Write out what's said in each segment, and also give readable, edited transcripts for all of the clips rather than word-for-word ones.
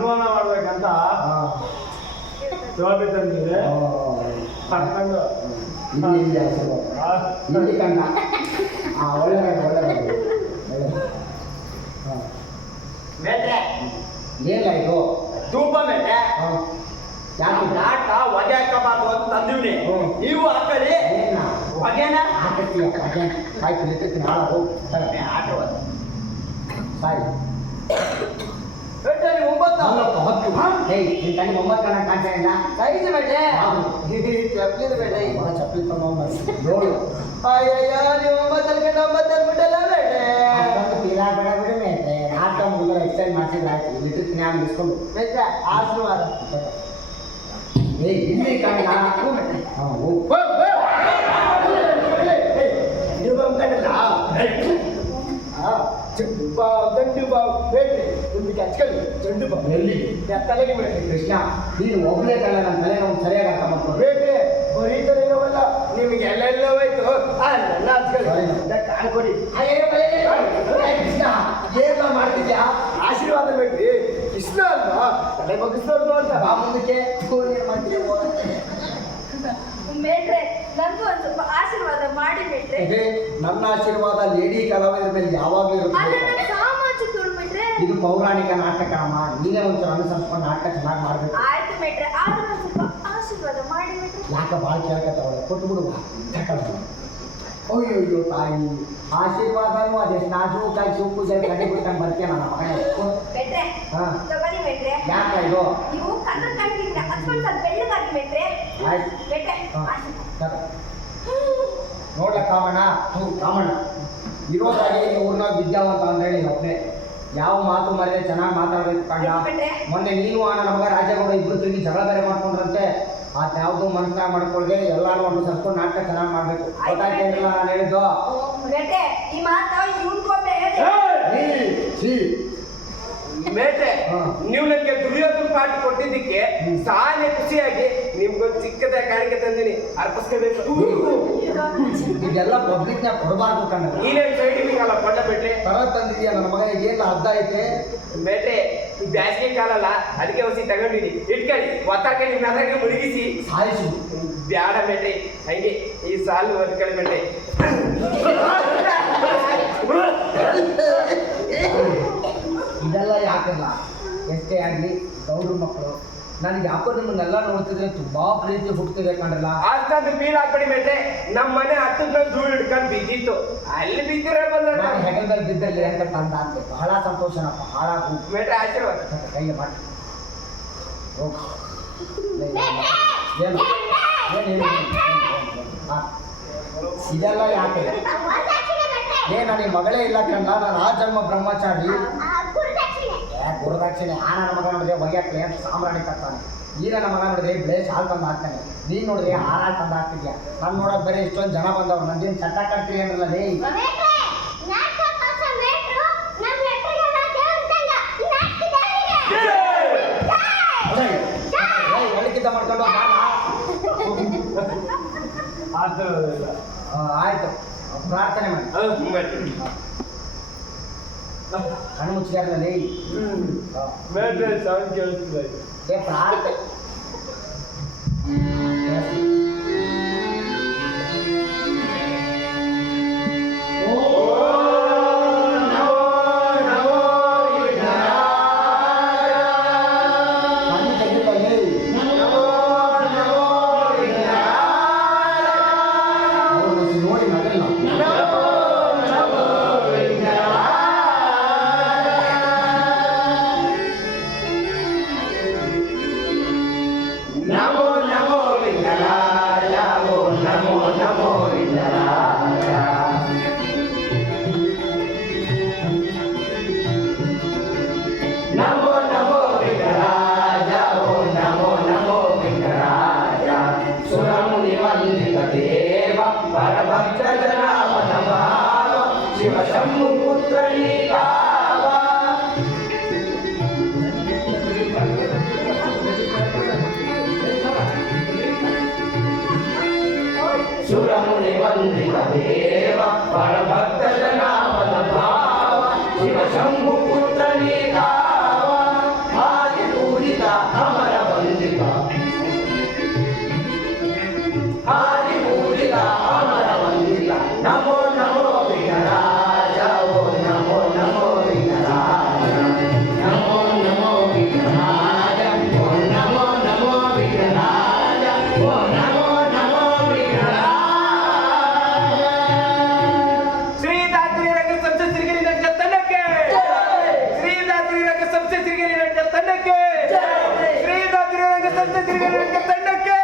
ಸನ್ಮಾನ ಮಾಡ್ಬೇಕಂತ ಜವಾಬ್ದಾರಿ ತಂದಿದೆ. ತಕ್ಕಂಡು ಇಲ್ಲಿ ಕಂಡ ಒಳ್ಳೆ ಬೇಟ್ರೆ ಏನಿಲ್ಲ ಇದು ಧೂಪ ಬೇಟ್ರೆ ಯಾಕೆ ನಾಟ ಹೊಗೆ ಹಾಕಬಾರ್ದು ಅಂತ ತಂದಿವ್ನಿ. ನೀವು ಹಾಕಲಿ ಹೊಗೆನ ಹಾಕತ್ತೀಯ ಆಯ್ತು ನಿಂತಿರ್ತೀನಿ ಹಾಳ ಹೋಗಿ ಆಟ ಸಾರಿ ಬೇಟ್ರೆ ನೀವು 9 10 ಹೇಯ್ ನಿನ್ ಕಣ್ಣಿ 9 ಕಣ ಕಾಣ್ತಾ ಇಲ್ಲ ಸೈಜ್ ಬೇಟ್ರೆ ಚಪ್ಪಲಿದ ಬೇಟ್ರೆ ಚಪ್ಪಲಿ ತಗೊಂಡು ನೋಡು ಅಯ್ಯಯ್ಯ ನೀವು 9 ಗಂಟೆ 9 ಬಿಟ್ಟಲ್ಲ ಬೇಟ್ರೆ ತೀರಾ ಬೇಡ ಬಿಡು ಮೇಟ್ರೆ ನಾಟ ಮುಗಿದ ಎಕ್ಸರ್ಸೈಸ್ ಮಾಡ್ಸಿದ್ರೆ ಆಯ್ತು ನಿಂತಿರ್ತೀನಿ ಆಮೇಲೆ ಇಸ್ಕೊಂಡು ಬೇಟ್ರೆ ಆಶೀರ್ವಾದ ಏಯ್ ಇಲ್ಲಿ ಕಾಣಿ ಹಾಂ ಹೋಗು ದಂಡು ಬಾವು ಬೇಟ್ರೆ ನಿಮ್ಗೆ ಹಚ್ಕೊಳ್ಳಿ ಚೆಂಡು ಬಾವು ಎಲ್ಲಿ ತಲೆಗೆ ಬೇಟ್ರೆ ಕೃಷ್ಣ ನೀನು ಒಬ್ಬನೇ ಕಲ್ಲ ನನ್ನ ತಲೆ ನಾವು ಸರಿಯಾಗಿ ಅರ್ಥ ಮಾಡ್ಕೊಂಡು ಬೇಟ್ರೆ ಬರೀ ತಲೆನೋವಲ್ಲ ನಿಮಗೆ ಎಲ್ಲೆಲ್ಲ ಹೋಯ್ತು ಅಲ್ಲೆಲ್ಲ ಹಚ್ಕೊಳ್ಳಿ ಕಾಣ್ಕೊಡಿ ಕೃಷ್ಣ ಏನ ಮಾಡ್ತಿದ್ಯಾ ಆಶೀರ್ವಾದ ಬೇಕ್ರಿ ಕೃಷ್ಣ ಅಲ್ವಾ ತಲೆ ಬಗ್ಗಿಸೋದು ಅಂತ ಬಾ ಮುಂದಕ್ಕೆ ಏನ್ ಮಾಡ್ತೀಯ ಮೇಟ್ರೆ ನನಗೂ ಒಂದು ಸ್ವಲ್ಪ ಆಶೀರ್ವಾದ ಮಾಡಿ ಮೇಟ್ರೆ. ನನ್ನ ಆಶೀರ್ವಾದ ಲೇಡಿ ಕಲಾವಿದರ ಮೇಲೆ ಯಾವಾಗಲೂ ಅಲ್ಲ ಇರುತ್ತೆ. ನಾನು ಸಾಮಾಜಿಕ ಮೇಟ್ರೆ. ಇದು ಪೌರಾಣಿಕ ನಾಟಕ ಅಮ್ಮ, ನೀನೇ ಒಂಚೂರು ಅನುಸರಿಸ್ಕೊಂಡು ನಾಟಕ ಚೆನ್ನಾಗಿ ಮಾಡ್ಬೇಕು. ಆಯ್ತು ಮೇಟ್ರೆ, ಆದ್ರೆ ಒಂದು ಸ್ವಲ್ಪ ಆಶೀರ್ವಾದ ಮಾಡಿ ಮೇಟ್ರೆ. ಯಾಕೆ ಭಾಳ ಕೇಳ್ಕತ್ತವಳೆ ಕೊಟ್ಟು ಬಿಡುವ ಅಯ್ಯೋ ತಾಯಿ ಆಶೀರ್ವಾದನು ಅದೆಷ್ಟು ನಾಜೂಕಾಗಿ ಸೊಪ್ಪು ಜಲ್ ಕಡೆ ಬಿಟ್ಟಂಗೆ ಬರ್ತೀಯ ನನ್ನ ಮಗನೇ. ಮೇಟ್ರೆ ಹಾಂ ತಗೊಳ್ಳಿ ಮೇಟ್ರೆ. ಯಾಕೆ ಇದು ನೀವು ಕಣ್ಣ ಕಾಣ್ತಿದ್ರೆ ಹಚ್ಕೊಂಡು ಸ್ವಲ್ಪ ಬೆಳ್ಳಗಾಗಿ ಮೇಟ್ರೆ. ಆಯ್ತು ಮೇಟ್ರೆ ನೋಡ್ಲ ಕಾಮಣ್ಣ ಕಾಮಣ್ಣ ಇರೋದಾಗಿ ಊರ್ನಾಗ ವಿದ್ಯಾವಂತ ಅಂದ್ರೆ ನೀನು ಒಬ್ಬನೇ ಯಾವ ಮಾತು ಮರ್ಯಾದೆ ಚೆನ್ನಾಗಿ ಮಾತಾಡ್ಬೇಕು ಕಂಡ. ಮೊನ್ನೆ ನೀನು ನಮಗ ರಾಜಗೌಡ ಇಬ್ರು ತಿರುಗಿ ಜಗಳ ಬೇರೆ ಮಾಡ್ಕೊಂಡ್ರಂತೆ. ಆತ ಯಾವ್ದು ಮನಸ್ಸಾಗ ಮಾಡ್ಕೊಳ್ದೆ ಎಲ್ಲಾರು ಒಂದು ಸರ್ಕೊಂಡು ನಾಟಕ ಚೆನ್ನಾಗಿ ಮಾಡ್ಬೇಕು. ಗೊತ್ತಾಯ್ತೇನಿಲ್ಲ ನಾನು ಹೇಳಿದ್ದು ಮೇಟ್ರೆ. ಈ ಮಾತು ಇವ್ನ್ಗೊಬ್ಬೆ ಹೇಳಿ. ಮೇಟ್ರೆ ನೀವು ನನಗೆ ದುರ್ಯೋಧನ ಪಾಠ ಕೊಟ್ಟಿದ್ದಕ್ಕೆ ಸಾಲೆ ಖುಷಿಯಾಗಿ ನಿಮ್ಗೊಂದು ಚಿಕ್ಕದ ಕಾಣಿಕೆ ತಂದಿನಿ, ಅರ್ಪಿಸ್ಕೋಬೇಕು. ಇದೆಲ್ಲ ಪಬ್ಲಿಕ್ನಾಗ ಕೊಡಬಾರ್ದು ಕಂಡ. ನೀನೇನು ಸೈಡಿಂಗಲ್ಲ ಕೊಂಡ ಬೇಟ್ರೆ ತರ ತಂದಿದ್ಯಾ ನನ್ನ ಮಗ, ಏನು ಅರ್ಧ ಐತೆ ಬೇಟ್ರೆ. ಈ ಬ್ಯಾಸಿಗೆ ಕಾಲ ಅಲ್ಲ, ಅದಕ್ಕೆ ಹೊಸಿ ತಗೊಂಡಿನಿ ಇಟ್ಕೊಳ್ಳಿ. ಒತ್ತಾಕೆ ನಿಮ್ಮ ಅದ್ರಾಗೆ ಮುಳುಗಿಸಿ ಸಾಯಿಸು ಬ್ಯಾಡ ಬೇಟ್ರೆ. ಹಂಗೆ ಈ ಸಾಲು ಒದ್ಕೊಳ್ಳಿ ಬೇಟ್ರೆ. ಇದೆಲ್ಲ ಯಾಕಲ್ಲ ಎಷ್ಟೇ ಆಗಲಿ ಗೌಡ್ರ ಮಕ್ಕಳು. ನನಗೆ ಯಾಕೋ ನಿಮ್ಮನ್ನೆಲ್ಲ ನೋಡ್ತಿದ್ರೆ ತುಂಬಾ ಪ್ರೀತಿ ಹುಡ್ತಿದೆ ಕಂಡ್ರಲ್ಲ. ಅಷ್ಟೊಂದು ಫೀಲ್ ಆಗ್ಬೇಡಿ ಬೇಟ್ರೆ. ನಮ್ಮ ಮನೆ 10 ಧೂಳು ಹಿಡ್ಕೊಂಡು ಬಿದ್ದಿತ್ತು, ಅಲ್ಲಿ ಬಿದ್ದಿರೋ ಬಂದ ಹೆಗಲ್ದಲ್ಲಿ ಬಿದ್ದಲ್ಲಿ ಅಂತ ತಂದ ಅಂತೆ. ಬಹಳ ಸಂತೋಷನಪ್ಪ, ಹಾಳಾಗು ಬೇಟ್ರೆ. ಆಶೀರ್ವಾದ ಕೈಗೆ ಮಾಡಿ ಏನು ಇದೆಲ್ಲ ಯಾಕೆ ಏನ ನಿಮ್ಮ ಮಗಳೇ ಇಲ್ಲ ಕಂಡ. ನಾನು ಆ ಜನ್ಮ ಬ್ರಹ್ಮಚಾರಿ. ಗುರುದಾಕ್ಷಿಣೆ ಆ ನನ್ನ ಮಗ ನೋಡಿದ್ರೆ ಒಯ್ಯಾಕ್ಲೆ ಅಂತ ಸಾಂಬ್ರಾಣಿ ಕಟ್ತಾನೆ. ಈ ನನ್ನ ಮಗ ನೋಡಿದ್ರೆ ಬ್ಲೇಸ್ ಹಾಲು ತಂದು ಹಾಕ್ತಾನೆ. ನೀನು ನೋಡಿದ್ರೆ ಹಾರ ತಂದು ಹಾಕ್ತಿದ್ಯಾ. ನಾನು ನೋಡೋಕೆ ಬೇರೆ ಇಷ್ಟೊಂದು ಜನ ಬಂದವ್ರು, ನಂದೇನು ಚಟ್ಟ ಕಟ್ತೀರಿ ಅಂದ್ರಲ್ಲ ಲೇ. ಎಳಕಿದ್ದ ಮಾಡ್ಕೊಂಡು ಆಯ್ತು ಪ್ರಾರ್ಥನೆ ಮಾಡಿ ಕಣ್ಣು ಮುಚ್ಚಿದಾರಲ್ಲ ಬೇಟ್ರೆ ಸೌಂಡ್ ಕೇಳಿಸ್ತಿದೆ. ಪ್ರಾರ್ಥನೆ ಸುರಮುನಿ ವಂದಿತ ದೇವ ಪರಭಕ್ತ ಜನಾವನ ಭಾವ ಶಿವ ಶಂಭು ಪುತ್ರ ನೀ ಕಾವ ಮತ್ತೆ ತಿರುಗಿ ತಂಡಕ್ಕೆ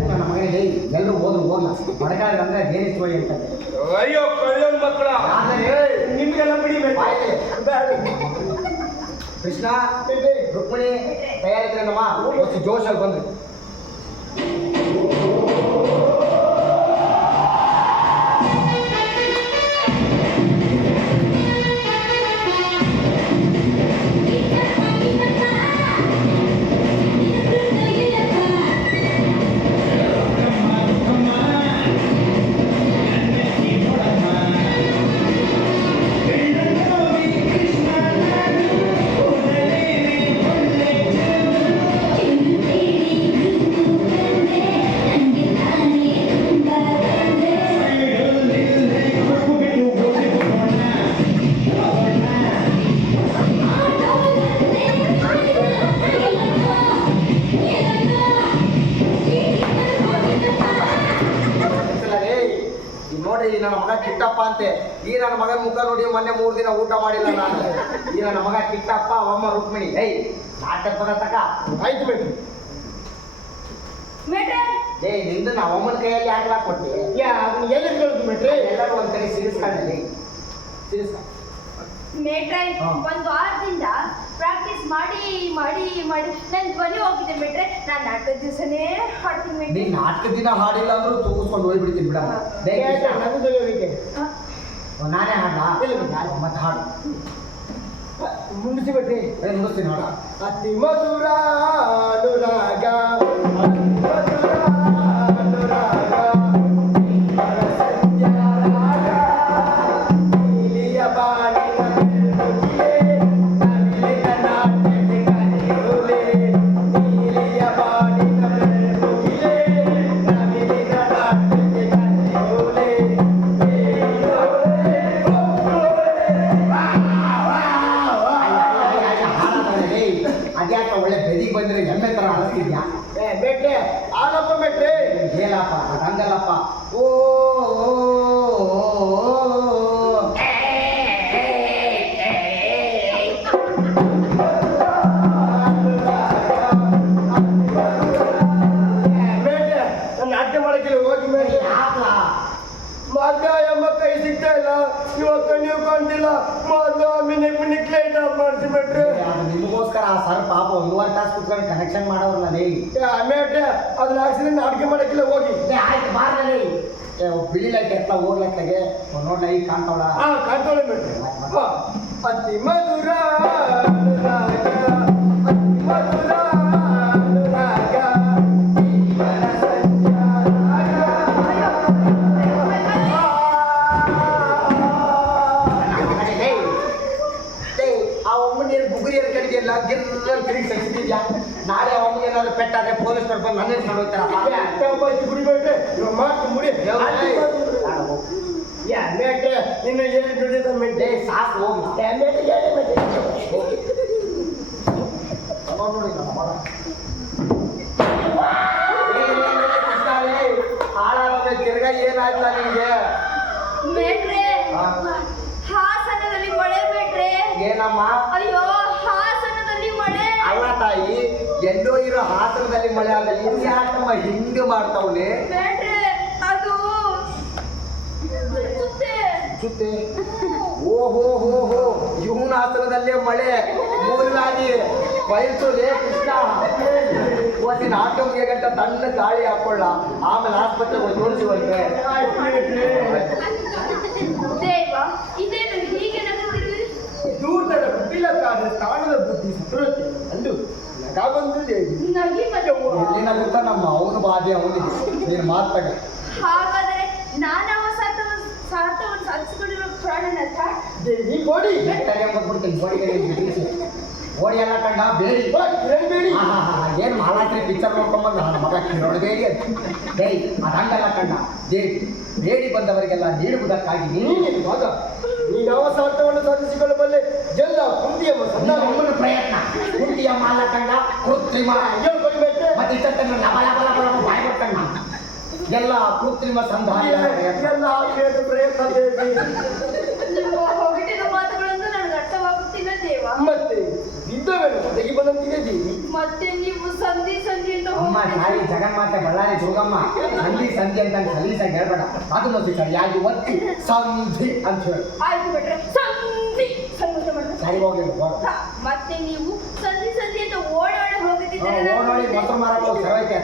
ನನ್ನ ಮಗನೇ ಹೇಳಿ ಎಲ್ಲರೂ ಹೋದ್ರು ಹೋಗ್ಲ ಬಡಗಾರ ಅಂದ್ರೆ ಏನಿಷ್ಟು ಬಳಿ ಅಂತ ಅಯ್ಯೋ ಕಳ್ಳನ್ ಮಕ್ಕಳ ನಿಮ್ಗೆಲ್ಲ ಬಿಡಿಬೇಕು ಕೃಷ್ಣ ರುಕ್ಮಿಣಿ ತಯಾರಿದ್ರೆ ನಮ್ಮ ಎಷ್ಟು ಜೋಶಲ್ಲಿ ಬಂದ್ರಿ ನೋಡ್ರಿ ಈ ನನ್ನ ಮಗ ಕಿಟ್ಟಪ್ಪ ಅಂತೆ ಈ ನನ್ನ ಮಗನ ಮುಖ ನೋಡಿ ಮೊನ್ನೆ 3 ದಿನ ಊಟ ಮಾಡಿಲ್ಲ ನಾನು ಈ ನನ್ನ ಮಗ ಕಿಟ್ಟಪ್ಪ ಅಮ್ಮ ರುಕ್ಮಿಣಿ ನಾಟಕ ಬರತಕ ಆಯ್ತು ಬೇಡ್ರಿ ಮೇಟ್ರೆ ನಿಂದು ನಾವು ಅಮ್ಮನ ಕೈಯಲ್ಲಿ ಹಾಕ್ಲಾಕ್ ಕೊಟ್ಟಿ ಅದನ್ನ ಎಲ್ಲಿ ಕೇಳಿದ್ರು ಮೇಟ್ರಿ ಎಲ್ಲರೂ ಒಂದ್ ಕಡೆ ಸಿರಿಸ್ಕೊಂಡಲ್ಲಿ ಮೇಟ್ರೆ ಹಾ. ಒಂದು ವಾರದಿಂದ ಪ್ರಾಕ್ಟೀಸ್ ಮಾಡಿ ಮಾಡಿ ಮಾಡಿ ನನ್ ಧ್ವನಿ ಹೋಗಿದೆ ಮೇಟ್ರೆ ನಾನ್ ನಾಟಕ ದಿವಸನೇ ಹಾಡ್ತೀನಿ ಮೇಟ್ರೆ ನೀನ್ ನಾಟಕ ದಿನ ಹಾಡಿಲ್ಲ ಅಂದ್ರೂ ತೂಗಿಸ್ಕೊಂಡು ಹೋಗ್ಬಿಡ್ತೀನಿ ಬಿಡಮ್ಮ ನನಗೂ ತಿಳಿಯೋದಕ್ಕೆ ನಾನೇ ಹಾಡ್ಲಾ ಮತ್ತೆ ಹಾಡು ಮುಂಡಿಸಿ ಬಿಟ್ರಿ ಮುಗಿಸ್ತೀನಿ ಹಾಡ ಅತಿ ಮಧುರ ಅನುರಾಗ ಅತಿ ಮಧುರ ಅನುರಾಗ ಸಂಜಾ ರಾಗ ನೀಲಿಯ ಬಾಣಿನ ಬೆಳಕಿಗೆ ನವಿಲಿನ ನಾಟ್ಯಕ್ಕೆ ಕರೆಯೋಲೆ ನೀಲಿಯ ಬಾಣಿನ ಬೆಳಕಿಗೆ ನವಿಲಿನ ನಾಟ್ಯಕ್ಕೆ ಕರೆಯೋಲೆ ಅದ್ಯಾಕ ಒಳ್ಳೆ ಬೆದಿಗೆ ಬಂದ್ರೆ ಎಮ್ಮೆ ತರ ಅನಿಸ್ತಿದ್ಯಾ ಬೇಟ್ರೆ ಆಗಪ್ಪ ಬೇಟ್ರೆ ಹೇಳಪ್ಪ ಹಂಗಲ್ಲಪ್ಪ ಓ ಬೇಟ್ರೆ ನಾನು ನಾಟ್ಯ ಮಾಡಕ್ಕಿಲ್ಲ ಹೋಗಿ ಮೇಲೆ ಯಾಕಲಾ ಮಗ ಎಂಬ ಕೈ ಸಿಗ್ತಾ ಇಲ್ಲ ಇವತ್ತು ನೀವು ಕಾಣ್ತಿಲ್ಲ ಮೊದಲು ಮಿನಿಕ್ ಮಿನಿಕ್ ಲೈಟ್ ಆಫ್ ಮಾಡಿಸಿ ಬಿಟ್ರೆ ಅದು ನಿಮಗೋಸ್ಕರ ಆ ಸರ್ ಪಾಪ 1.5 ತಾಸು ಕುತ್ಕೊಂಡು ಕನೆಕ್ಷನ್ ಮಾಡೋರಲ್ಲ ಲೇ ಮೇಟ್ರೆ ಅದನ್ನ ಹಾಕ್ಸಿದ್ರೆ ನಾಟಕ ಮಾಡಕ್ಕಿಲ್ಲ ಹೋಗಿ ಆಯ್ತು ಬಾರ್ಲೇ ಬಿಳಿ ಲೈಟ್ ಎತ್ತ ಹೋಗ್ಲತ್ತಾಗೆ ನೋಡ್ಲ ಈಗ ಕಾಣ್ತಾವಳ ಹಾ ಕಾಣ್ತೋಳೆ ಮೇಟ್ರೆ ಅತಿ ಮಧುರ ಅನುರಾಗ ಅತಿ ಮಧುರ ಅನುರಾಗ ಜೀವನ ಆ ಒಮ್ಮನೇನು ಬುಗುರಿಯರ ಕಡೆಗೆಲ್ಲ ಗಿರ್ರ ತಿರುಗಿ ಸಹಿಸಿದ್ಯಾ ನಾಳೆ ಅಮ್ಮ ಏನಾದ್ರು ಪೆಟ್ಟಾದ್ರೆ ಪೊಲೀಸ್ನವ್ರು ಬಂದು ನನ್ನ ಎತ್ಕೊಂಡು ಹೋಗ್ತಾರಪ್ಪ ಗುಡಿ ಬೇಟ್ರೆ ಇವಾಗ ಮಾಡ್ತು ಮುಡಿ ಮೇಟ್ರೆ ಇನ್ನು ಏನು ದುಡಿದ ಮೇಟ್ರೆ ಸಾಕು ಹೋಗಿ ನೋಡಿ ನಮ್ಮ ಮಗ ಹಾಳಾಗ ತಿರ್ಗಾ ಏನಾಯ್ತಾ ನಿಂಗೆ ಮೇಟ್ರೆ ಹಾ. ಹಾಸನದಲ್ಲಿ ಮಳೆ ಮೇಟ್ರೆ ಏನಮ್ಮ ಅಯ್ಯೋ ಹಾಸನದಲ್ಲಿ ಮಳೆ ಅಲ್ಲ ತಾಯಿ ಎಲ್ಲೋ ಇರೋ ಹಾಸನದಲ್ಲಿ ಮಳೆ ಆದ್ರೆ ಇನ್ಯಾಕಮ್ಮ ಹಿಂಗೆ ಮಾಡ್ತಾವ್ನೆ ಮೇಟ್ರೆ ಅದು ಸುತ್ತೆ. ಸುತ್ತೆ ಓಹೋ ಹೋ ಹೋ ಇವನ ಹಾಸನದಲ್ಲೇ ಮಳೆ ಮೂಲವಾಗಿ ಬಯಸೋದೇ ಕೃಷ್ಣ ಇವತ್ತಿನ ಆಟೋಗೆ ಗಂಟ ತಣ್ಣ ಗಾಳಿ ಹಾಕೊಳ್ಳ ಆಮೇಲೆ ಆಸ್ಪತ್ರೆಗೆ ತೋರಿಸುವಂತೆ ದೇವ ಇದೇನು ಹೀಗೆ ನಗುತ್ತಿರುವಿರಿ ದೂರದ ಬಿಟ್ಟಿಲ್ಲ ಕಾರಣ ತಾಣದ ಬುದ್ಧಿ ಸತ್ರುತ್ತೆ ಅಂದು ನಗ ಬಂದು ನಗಿ ಮತ್ತೆ ಎಲ್ಲಿನ ಗೊತ್ತಾ ನಮ್ಮ ಅವನು ಬಾಧೆ ಅವನಿಗೆ ನೀನು ಮಾತಾಗ ಹಾಗಾದರೆ ನಾನವ ಸಾರ್ಥವನ್ನು ಸಾಧಿಸಿಕೊಂಡಿರುವ ಪ್ರಾಣನಾಥ ಈ ಗೋಡಿ ಬೆಟ್ಟಗೆ ಬಂದ್ಬಿಡ್ತೀನಿ ಗೋಡಿಗೆ ಓಡಿ ಎಲ್ಲ ಕಂಡ ಬೇಡಿ ಬೇಡಿ ಏನು ಮಹಾರಾತ್ರಿ ಪಿಕ್ಚರ್ ನೋಡ್ಕೊಂಬಂದ ನನ್ನ ಮಗ ಕಿರೋಡ್ ಬೇಡಿ ಅಂತ ಬೇಡಿ ಅದಂಗೆಲ್ಲ ಕಂಡ ದೇವಿ ಬೇಡಿ ಬಂದವರಿಗೆಲ್ಲ ನೀಡುವುದಕ್ಕಾಗಿ ನೀನು ಮಗ ನೀನು ಅವಸಾರ್ಥವನ್ನು ಸಾಧಿಸಿಕೊಳ್ಳಬಲ್ಲೆ ಎಲ್ಲ ಕುಂತಿಯಮ್ಮ ನನ್ನ ಪ್ರಯತ್ನ ಕುಂಟಿಯ ಮಾಲ ಕಂಡ ಕೃತ್ರಿಮ ಹೇಳ್ಕೊಳ್ಬೇಕೆ ಮತ್ತೆ ಇಷ್ಟನ್ನು ಲಬಲ ಬಲ ಬಲ ಬಾಯ್ ಕೊಟ್ಟಣ್ಣ ಎಲ್ಲ ಕೃತ್ರಿಮ ಸಂಧಾನ ಎಲ್ಲ ಆತ್ಮೀಯತೆ ಪ್ರಯತ್ನ ಬೇಡಿ ನಿಮ್ಮ ಹೊಗಟಿನ ಮಾತುಗಳನ್ನು ನನಗೆ ಅರ್ಥವಾಗುತ್ತಿಲ್ಲ ದೇವ ಮತ್ತೆ ಇದ್ದವೇನು ಒದಗಿ ಬಂದಂತಿದೆ ದೇವಿ ಮತ್ತೆ ನೀವು ಸಂಧಿ ಸಂಧಿ ಅಂತ ಅಮ್ಮ ತಾಯಿ ಜಗನ್ಮಾತೆ ಬಳ್ಳಾರಿ ದುರ್ಗಮ್ಮ ಸಂಧಿ ಸಂಧಿ ಅಂತ ಸಲೀಸಾಗಿ ಹೇಳ್ಬೇಡ. ಅದನ್ನು ಸರಿಯಾಗಿ ಒತ್ತಿ ಸಂಧಿ ಅಂತ ಹೇಳಿ. ಆಯ್ತು ಬಿಟ್ರೆ ಸಂಧಿ ಸಂತೋಷ ಮಾಡಿದ್ರೆ ಸರಿ ಹೋಗಿ ಮತ್ತೆ ನೀವು ಸಂಧಿ ಸಂಧಿ ಅಂತ ಓಡಾಡಿ ಹೋಗುತ್ತಿದ್ದೀರಲ್ಲ. ಓಡೋಡಿ ಮೊಸರು ಮಾರಕ್ಕೆ ಹೋಗಿ ಸರವೈತೆ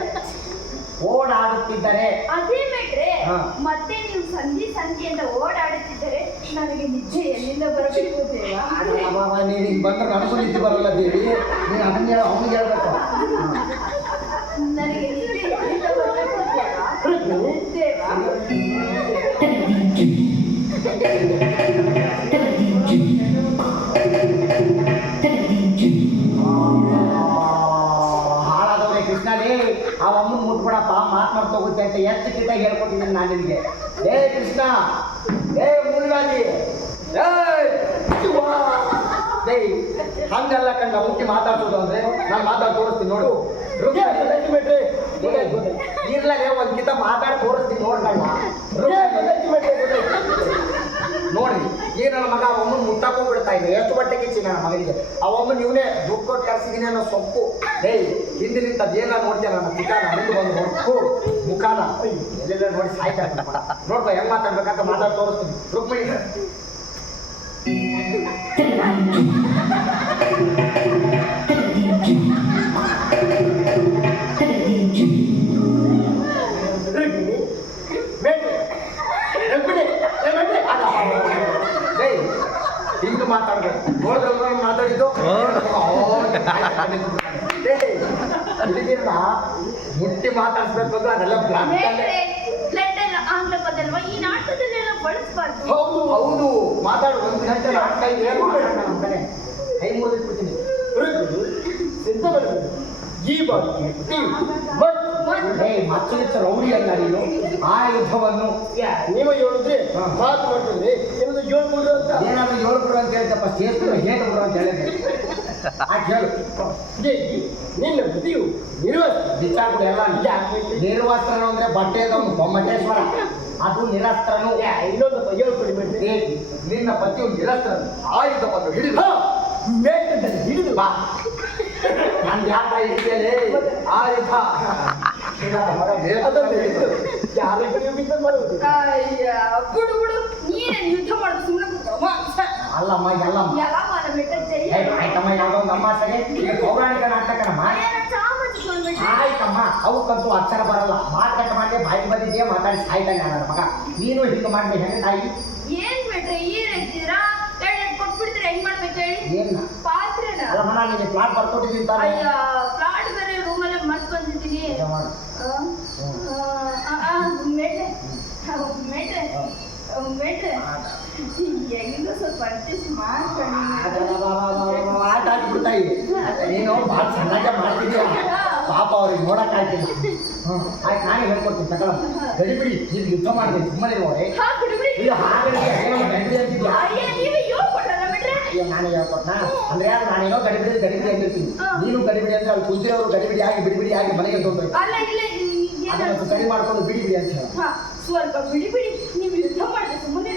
ಓಡಾಡುತ್ತಿದ್ದರೆ. ಅದೇ ಬಿಟ್ರೆ ಹಾ. ಮತ್ತೆ ನೀವು ಸಂಧಿ ಸಂಧಿ ಅಂತ ಓಡಾಡುತ್ತಿದ್ದರೆ ನನಗೆ ನಿದ್ದೆ ಎಲ್ಲಿಂದ ಬರಬೇಕು ದೇವಾ? ನೀನು ಈಗ ಬಂದ್ರೆ ನನಗೂ ನಿದ್ದೆ ಬರಲ್ಲ ದೇವಿ. ನೀನು ಅದನ್ನ ಹೇಳ ಅವನಿಗೆ ಹೇಳ್ಬೇಕು. ನನಗೆ ನಿದ್ದೆ ಎಲ್ಲಿಂದ ಬರಬೇಕು ದೇವಾ? ದೇವಾ ಹಾಳಾದವ್ರೆ ಕೃಷ್ಣನೇ ಆ ಅಮ್ಮನ ಮುಟ್ಬಿಡಪ್ಪ ಮಾತನಾಡ್ತಾ ಹೋಗುತ್ತೆ ಅಂತ ಎಷ್ಟು ಕಿಟ್ಟ ಹೇಳ್ಕೊಟ್ಟಿದ್ದೀನಿ ನಾನು ನಿನಗೆ. ಏ ಕೃಷ್ಣ, ಏ ಮುರುಗಾಲಿ, ಹಂಗಲ್ಲ ಕಂಡ ಮುಟ್ಟಿ ಮಾತಾಡ್ಸೋದು ಅಂದ್ರೆ ನಾನು ಮಾತಾಡಿ ತೋರಿಸ್ತೀನಿ ನೋಡು. ಇರ್ಲಾಗೆ ಒಂದ್ ಕಿತ ಮಾತಾಡಿ ತೋರಿಸ್ತೀನಿ ನೋಡ್ಕಲ್ಲ. ನೋಡ್ರಿ ಈ ನನ್ನ ಮಗ ಅಮ್ಮನ ಮುಟ್ಟಕ್ಕೋಗ್ಬಿಡ್ತಾ ಇದೆ. ಎಷ್ಟು ಬಟ್ಟೆ ಕಿಚ್ಚಿ ನನ್ನ ಮಗನಿಗೆ ಅವಮ್ಮನ ಇವನೇ ದುಡ್ಡು ಕೊಟ್ಟು ಕರ್ಸಿದೀನಿ ಅನ್ನೋ ಸೊಪ್ಪು. ಏಯ್ ಹಿಂದಿನಿಂದ ಅದೇನ ನೋಡ್ತೇನೆ ನನ್ನ ಪಿಕಾನ ಮುಂದೆ ಬಂದು ಹೊಡ್ಕು ಮುಖಾನ ಎಲ್ಲೆಲ್ಲ ನೋಡಿ ಸಾಯ್ತಾ ನೋಡ್ಕೊ ಹೆಂಗ್ ಮಾತಾಡ್ಬೇಕಂತ ಮಾತಾಡಿ ತೋರಿಸ್ತೀನಿ. ರುಕ್ಮಿಣಿ ಹಿಂಗೆ ಮಾತಾಡ್ಬೇಕು. ನೋಡಿದ್ರೆ ಮಾತಾಡಿದ್ದು ಹುಡುಗಿರ್ನ ಮುಟ್ಟಿ ಮಾತಾಡ್ಸ್ಬೇಕು ಅಂದ್ರೆ ಅದೆಲ್ಲ ಪ್ಲಾನ್. ಬ್ಲಡ್ ಎಲ್ಲ ಆಂಗ್ಲ ಪದಲ್ವಾ? ಈ ನಾಟಕದಲ್ಲೆಲ್ಲ ಬಳಸಬಾರ್ದು. ಹೌದು ಹೌದು ಮಾತಾಡು. ಒಂದು ಗಂಟೆ ನಾಟಕ ಏನು ಮಾತಾಡೋಣ ನಮ್ಮ ಕಡೆ ಕೈ ಮುರಿದ್ಬಿಡ್ತೀನಿ. ಈ ಬಾರಿ ಮಚ್ಚಲಿಚ್ಚ ರೌಡಿ ಅಲ್ಲ ನೀನು. ಆ ಯುದ್ಧವನ್ನು ನೀವು ಹೇಳಿದ್ರೆ ಮಾತು ಮಾಡ್ತಂದ್ರೆ ನಿಮ್ದು ಹೇಳ್ಬೋದು ಅಂತ ಏನಾದ್ರು ಹೇಳ್ಬಿಡು ಅಂತ ಹೇಳ್ತಪ್ಪ. ಸ್ಟೇಜ್ ಹೇಗೆ ಬಿಡು ಅಂತ ಹೇಳಿದ್ರೆ ಆ ಹೇಳು. ನಿನ್ನ ಬುದ್ಧಿಯು ಬಿಚ್ಚಾಕ್ಬಿಡು ಎಲ್ಲ. ನಿರ್ವಸ್ತ್ರನು ಅಂದ್ರೆ ಬಟ್ಟೆದವನು ಬೊಮ್ಮಟೇಶ್ವರ, ಅದು ನಿರಸ್ತ್ರನು. ಇನ್ನೊಂದು ಹೇಳ್ಕೊಡಿ ಬಿಡ್ರಿ. ನಿನ್ನ ಪತಿಯು ನಿರಸ್ತ್ರನು. ಆಯುಧವನ್ನು ಹಿಡಿದು ಬೇಟದಲ್ಲಿ ಹಿಡಿದು ಬಾ. ನಾನು ಯಾಕೆ ಹಿಡಿಯಲೇ ಆಯುಧ ಅದನ್ನು ಹಿಡಿದು ಯಾರಿಗೂ ಬಿಟ್ಟು ಮಾಡುವುದು. ಅಯ್ಯ ಬಿಡು ಬಿಡು, ನೀನೇನು ಯುದ್ಧ ಮಾಡೋದು ಸುಮ್ಮನೆ ಕೂತ್ಕೋ. ಅಲ್ಲಮ್ಮ ಎಲ್ಲಮ್ಮ ಎಲ್ಲ ಮಾಡ ಬಿಟ್ಟ ಆಯ್ತಮ್ಮ ಯಾವುದೋ ಒಂದು ಅಮಾಸೆಗೆ ಪೌರಾಣಿಕ ನಾಟಕನಮ್ಮ. ಆಯ್ತಮ್ಮ ಅವಕ್ಕಂತೂ ಅಕ್ಷರ ಬರಲ್ಲ. ಮಾತಾಟ ಮಾಡಿ ಬಾಯಿ ಬಂದಿದ್ಯಾ ಮಾತಾಡಿ ಸಾಯ್ತಾನೆ ನನ್ನ ಮಗ. ನೀನು ಹಿಂಗೆ ಮಾಡಿ ಹೆಂಗೆ ತಾಯಿ ಏನ್ ಬಿಟ್ರೆ ಈರ್ ಎತ್ತೀರಾ ಕೊಟ್ಬಿಡ್ತೀರಾ? ಹೆಂಗ್ ಮಾಡ್ಬೇಕು ಹೇಳಿ? ಏನ ಪಾತ್ರೆನ ಅಲ್ಲಮ್ಮ ನಾನು ನಿನಗೆ ಪ್ಲಾಟ್ ಬರ್ಕೊಟ್ಟಿದ್ದೀನಿ ತಾನೆ. ಅಯ್ಯ ಪ್ಲಾಟ್ ಬೇರೆ ರೂಮಲ್ಲೇ ಮರ್ತ್ ಬಂದಿದ್ದೀನಿ. ಮೇಟ್ರೆ ಮೇಟ್ರೆ ಮೇಟ್ರೆ ಹೆಂಗಿಂದ ಸ್ವಲ್ಪ ಅಡ್ಜಸ್ಟ್ ಮಾಡ್ಕೊಂಡು ಆಟ ಆಡ್ಬಿಡ್ತಾ ಇದೆ. ನೀನು ಭಾಳ ಚೆನ್ನಾಗೆ ಮಾಡ್ತಿದ್ದೀಯ. ಪಾಪ ಅವ್ರಿಗೆ ನೋಡಕ್ಕಾಗ್ತಿಲ್ಲ. ಆಯ್ತು ನಾನೇ ಹೇಳ್ಕೊಡ್ತೀನಿ ತಗೊಳ್ಳಮ್ಮ. ಗಡಿಬಿಡಿ ನೀವು ಯುದ್ಧ ಮಾಡಿದೆ ಸುಮ್ಮನೆ ಇರುವರೆ. ಇದು ಹಾಗೆ ಗಡಿಬಿಡಿ ಅಂತಿದ್ಯಾ? ನೀವೇ ಹೇಳ್ಕೊಟ್ರಲ್ಲ ಬಿಟ್ರೆ. ಅಯ್ಯೋ ನಾನೇ ಹೇಳ್ಕೊಟ್ನಾ ಅಂದ್ರೆ ನಾನೇನೋ ಗಡಿಬಿಡಿ ಗಡಿಬಿಡಿ ಅಂದಿರ್ತೀನಿ. ನೀನು ಗಡಿಬಿಡಿ ಅಂದ್ರೆ ಅಲ್ಲಿ ಕುಂತಿರೋರು ಗಡಿಬಿಡಿ ಆಗಿ ಬಿಡಿಬಿಡಿ ಆಗಿ ಮನೆಗೆ ತಗೊಂಡು ಅಲ್ಲ ಇಲ್ಲ ಅದನ್ನು ಸರಿ ಮಾಡ್ಕೊಂಡು ಬಿಡಿ ಬಿಡಿ ಅಂತ ಹೇಳಿ. ಸ್ವಲ್ಪ ಬಿಡಿ ಬಿಡಿ, ನೀವು ಯುದ್ಧ ಮಾಡಿದ್ರೆ ಸುಮ್ಮನೆ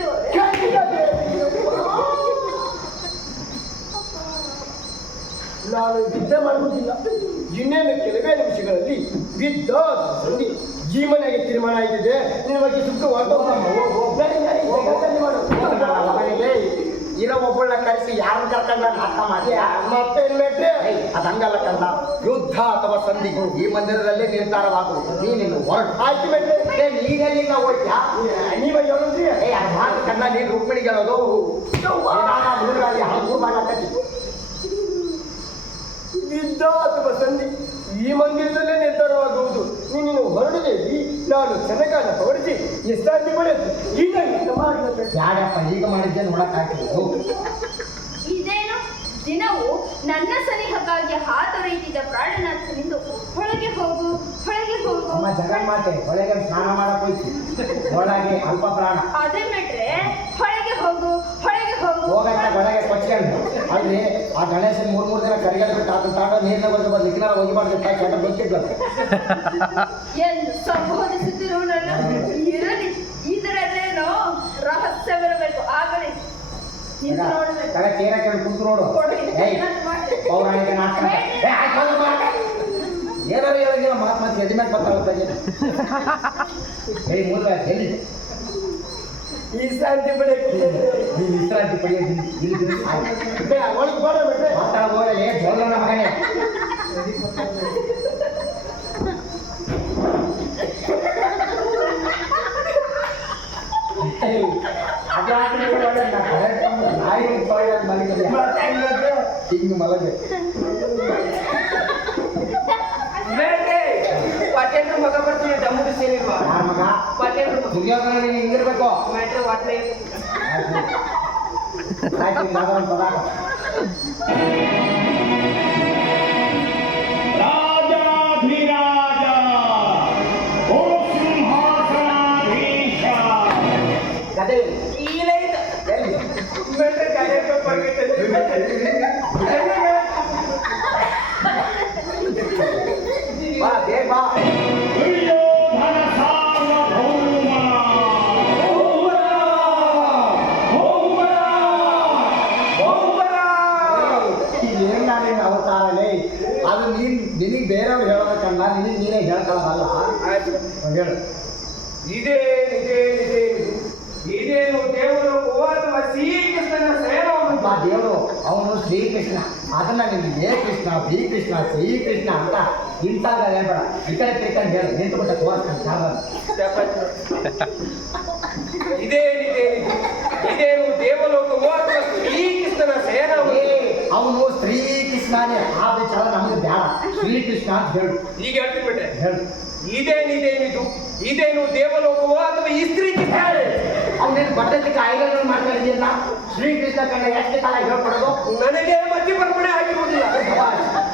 ನಾನು ಯುದ್ಧ ಮಾಡುವುದಿಲ್ಲ. ಇನ್ನೇನು ಕೆಲವೇ ನಿಮಿಷಗಳಲ್ಲಿ ಯುದ್ಧ ಸಂಧಿ ಈ ಮನೆಗೆ ತೀರ್ಮಾನ ಆಯ್ತಿದೆ. ನಿಮಗೆ ಸುಖವಾದ ಇರೋ ಒಬ್ಬಳನ್ನ ಕರೆಸಿ ಯಾರನ್ನ ಕರ್ಕೊಂಡ ನಾಟಕ ಮಾಡಿ ಮತ್ತೆ ಏನ್ಬೇಕ್ರೆ ಅದಂಗಲ್ಲ ಕಂಡ. ಯುದ್ಧ ಅಥವಾ ಸಂಧಿ ಈ ಮಂದಿರದಲ್ಲೇ ನಿರ್ಧಾರವಾಗುವುದು. ನೀನಿನ್ನು ಹೊರಟು ಆಯ್ತು ಬೇಕ್ರೆ. ನೀನೆಲ್ಲಿಂದ ಹೋಗ್ಯಾ? ನೀವ ಹೇಳಿದ್ರಿ ಅದು ಮಾತು ಕಂಡ ನೀನು ರುಕ್ಮಿಣಿಗೆ ಹೇಳೋದು ಮೂರಾಗಿ ಹಲವು ಮಾಡಾಕತ್ತಿ. ಯುದ್ಧ ಅಥವಾ ಸಂಧಿ ಈ ಮಂದಿರದಲ್ಲೇ ನಿರ್ಧಾರವಾಗುವುದು. ನೀನು ಹೊರಡದೇವಿ ನಾನು ಚೆನ್ನಕಾನ ಹೊರಡಿಸಿ ವಿಶ್ರಾಂತಿ ಪಡೆದು ಈಗ ಯಾರಪ್ಪ ಈಗ ಮಾಡಿದ್ದೆ ನೋಡಕ್ಕಾಗ್ತಿರೋದು. ಇದೇನು ದಿನವೂ ನನ್ನ ಸನಿಹಕ್ಕಾಗಿ ಹಾತೊರೆಯುತ್ತಿದ್ದ ಪ್ರಾಣನಾಥನಿಂದು ಹೊಳಗೆ ಹೋಗು ಹೊಳಗೆ ಹೋಗು. ಅಮ್ಮ ಜಗನ್ಮಾತೆ ಒಳಗೆ ಸ್ನಾನ ಮಾಡಕ್ ಹೋಯ್ತು. ಒಳಗೆ ಅಲ್ಪ ಪ್ರಾಣ ಅದೇ ಬಿಟ್ರೆ ಹೊಳಗೆ ಹೋಗು ಹೊಳಗೆ ಹೋಗು ಹೋಗಂತ ಒಳಗೆ ಕೊಚ್ಕೊಂಡು ಅಲ್ಲಿ ಆ ಗಣೇಶನ್ ಮೂರ್ ದಿನ ಕರಿಗಲ್ ಬಿಟ್ಟು ಅದನ್ನ ತಾಂಡ ನೀರಿನ ಬಂದು ಬಂದು ಲಿಖಿನ ಹೋಗಿಬಾರ್ದು ಕೆಟ್ಟ ಗೊತ್ತಿದ್ಲ ಎಂದು ಸಂಬೋಧಿಸುತ್ತಿರುವ ನನ್ನ ಇರಲಿ. ಇದರಲ್ಲೇನೋ ರಹಸ್ಯವಿರಬೇಕು. ಆಗಲಿ ನಿಂತು ನೋಡಬೇಕು. ತಲೆ ಚೇರ ಕೇಳಿ ಕುಂತು ನೋಡು. ಏಯ್ ಪೌರಾಣಿಕ ನಾಟಕ ಏನಾರು ಹೇಳಿಲ್ಲ ಮಾತು ಮತ್ತೆ ಎದಿಮೆಂಟ್ ಬರ್ತಾಳೆ ಏಯ್ ಮೂಲ ಎಲ್ಲಿ ವಿಶ್ರಾಂತಿ ಪಡೆಯಕ್ಕೆ ನೀನು ವಿಶ್ರಾಂತಿ ಪಡೆಯೋದು ಇಲ್ಲಿ ಒಳಗೆ ಬರೋ ಬಿಟ್ರೆ ಮಾತಾಡ ಹೋಗಲೇ ಜೋಲನ ಮಗನೇ ಮಲಗೆ ಪಟೇಲ್ರು ಮಗ ಬರ್ತೀನಿ ಡಮ್ಮುದು ಸೇರಿಲ್ವಾ ಯಾರ ಮಗ ಪಟೇಲ್ರು ದುರ್ಯೋಧನ ನೀನು ಹಿಂಗಿರ್ಬೇಕು ಮ್ಯಾಟ್ರೆ ವಾಟ್ಲೆ ಆಯ್ತು ಯಾವ್ದೊಂದು ಪದಾರ್ಥ ರಾಜಾಧಿರಾಜ ಓ ಸಿಂಹಾಸನಾಧೀಶ ಕತೆ ಈಲೈತ ಎಲ್ಲಿ ಮ್ಯಾಟ್ರೆ ಕಾರ್ಯಕ್ರಮ ಬಾ ಬೇಗ ಬಾ ದುರ್ಯೋಧನ ಸಾರ್ವಭೌಮ ಏನ್ ನಾನೇನು ಅವತಾರಲೇ ಅದು ನಿನಗೆ ಬೇರೆಯವ್ರು ಹೇಳೋದಕ್ಕಲ್ಲ ನಿನಗೆ ನೀನೇ ಹೇಳ್ಕೊಳ್ಳೋದಲ್ಲ ಹೇಳು ಇದೇನು ದೇವರು ಅಥವಾ ಶ್ರೀಕೃಷ್ಣನ ಸೇನವನ್ನು ಆ ದೇವರು ಅವನು ಶ್ರೀಕೃಷ್ಣ ಅದನ್ನ ನಿನಗೆ ಏ ಕೃಷ್ಣ ಬಿ ಕೃಷ್ಣ ಶ್ರೀ ಕೃಷ್ಣ ಅಂತ ಇಂತಾಗ ಹೇಳ್ಬೇಡ ಈ ಕಡೆ ತಿರ್ಕೊಂಡು ಹೇಳು ನಿಂತು ಬಿಟ್ಟ ತೋರಿಸ್ತಾನೆ ಇದೇನು ದೇವಲೋಕವೋ ಅಥವಾ ಶ್ರೀಕೃಷ್ಣನ ಸೇನವನ್ನು ಅವನು ಶ್ರೀಕೃಷ್ಣನೇ ಆ ವಿಚಾರ ನಮಗೆ ಬೇಡ ಶ್ರೀಕೃಷ್ಣ ಅಂತ ಹೇಳು ಈಗ ಹೇಳ್ತೀನಿ ಬಿಟ್ರೆ ಹೇಳು ಇದೇನು ದೇವಲೋಕವೋ ಅಥವಾ ಈ ಶ್ರೀಕೃಷ್ಣ ಅವನೇನು ಬಟ್ಟೆ ಕಾಯಿಲೆಗಳು ಮಾಡ್ತಾ ಇದೆಯಲ್ಲ ಶ್ರೀಕೃಷ್ಣ ಕಂಡ ಎಷ್ಟು ಕಾಲ ಹೇಳ್ಕೊಡೋದು ನನಗೆ ಮಧ್ಯ ಬರ್ಪಣೆ ಆಗಿರುವುದಿಲ್ಲ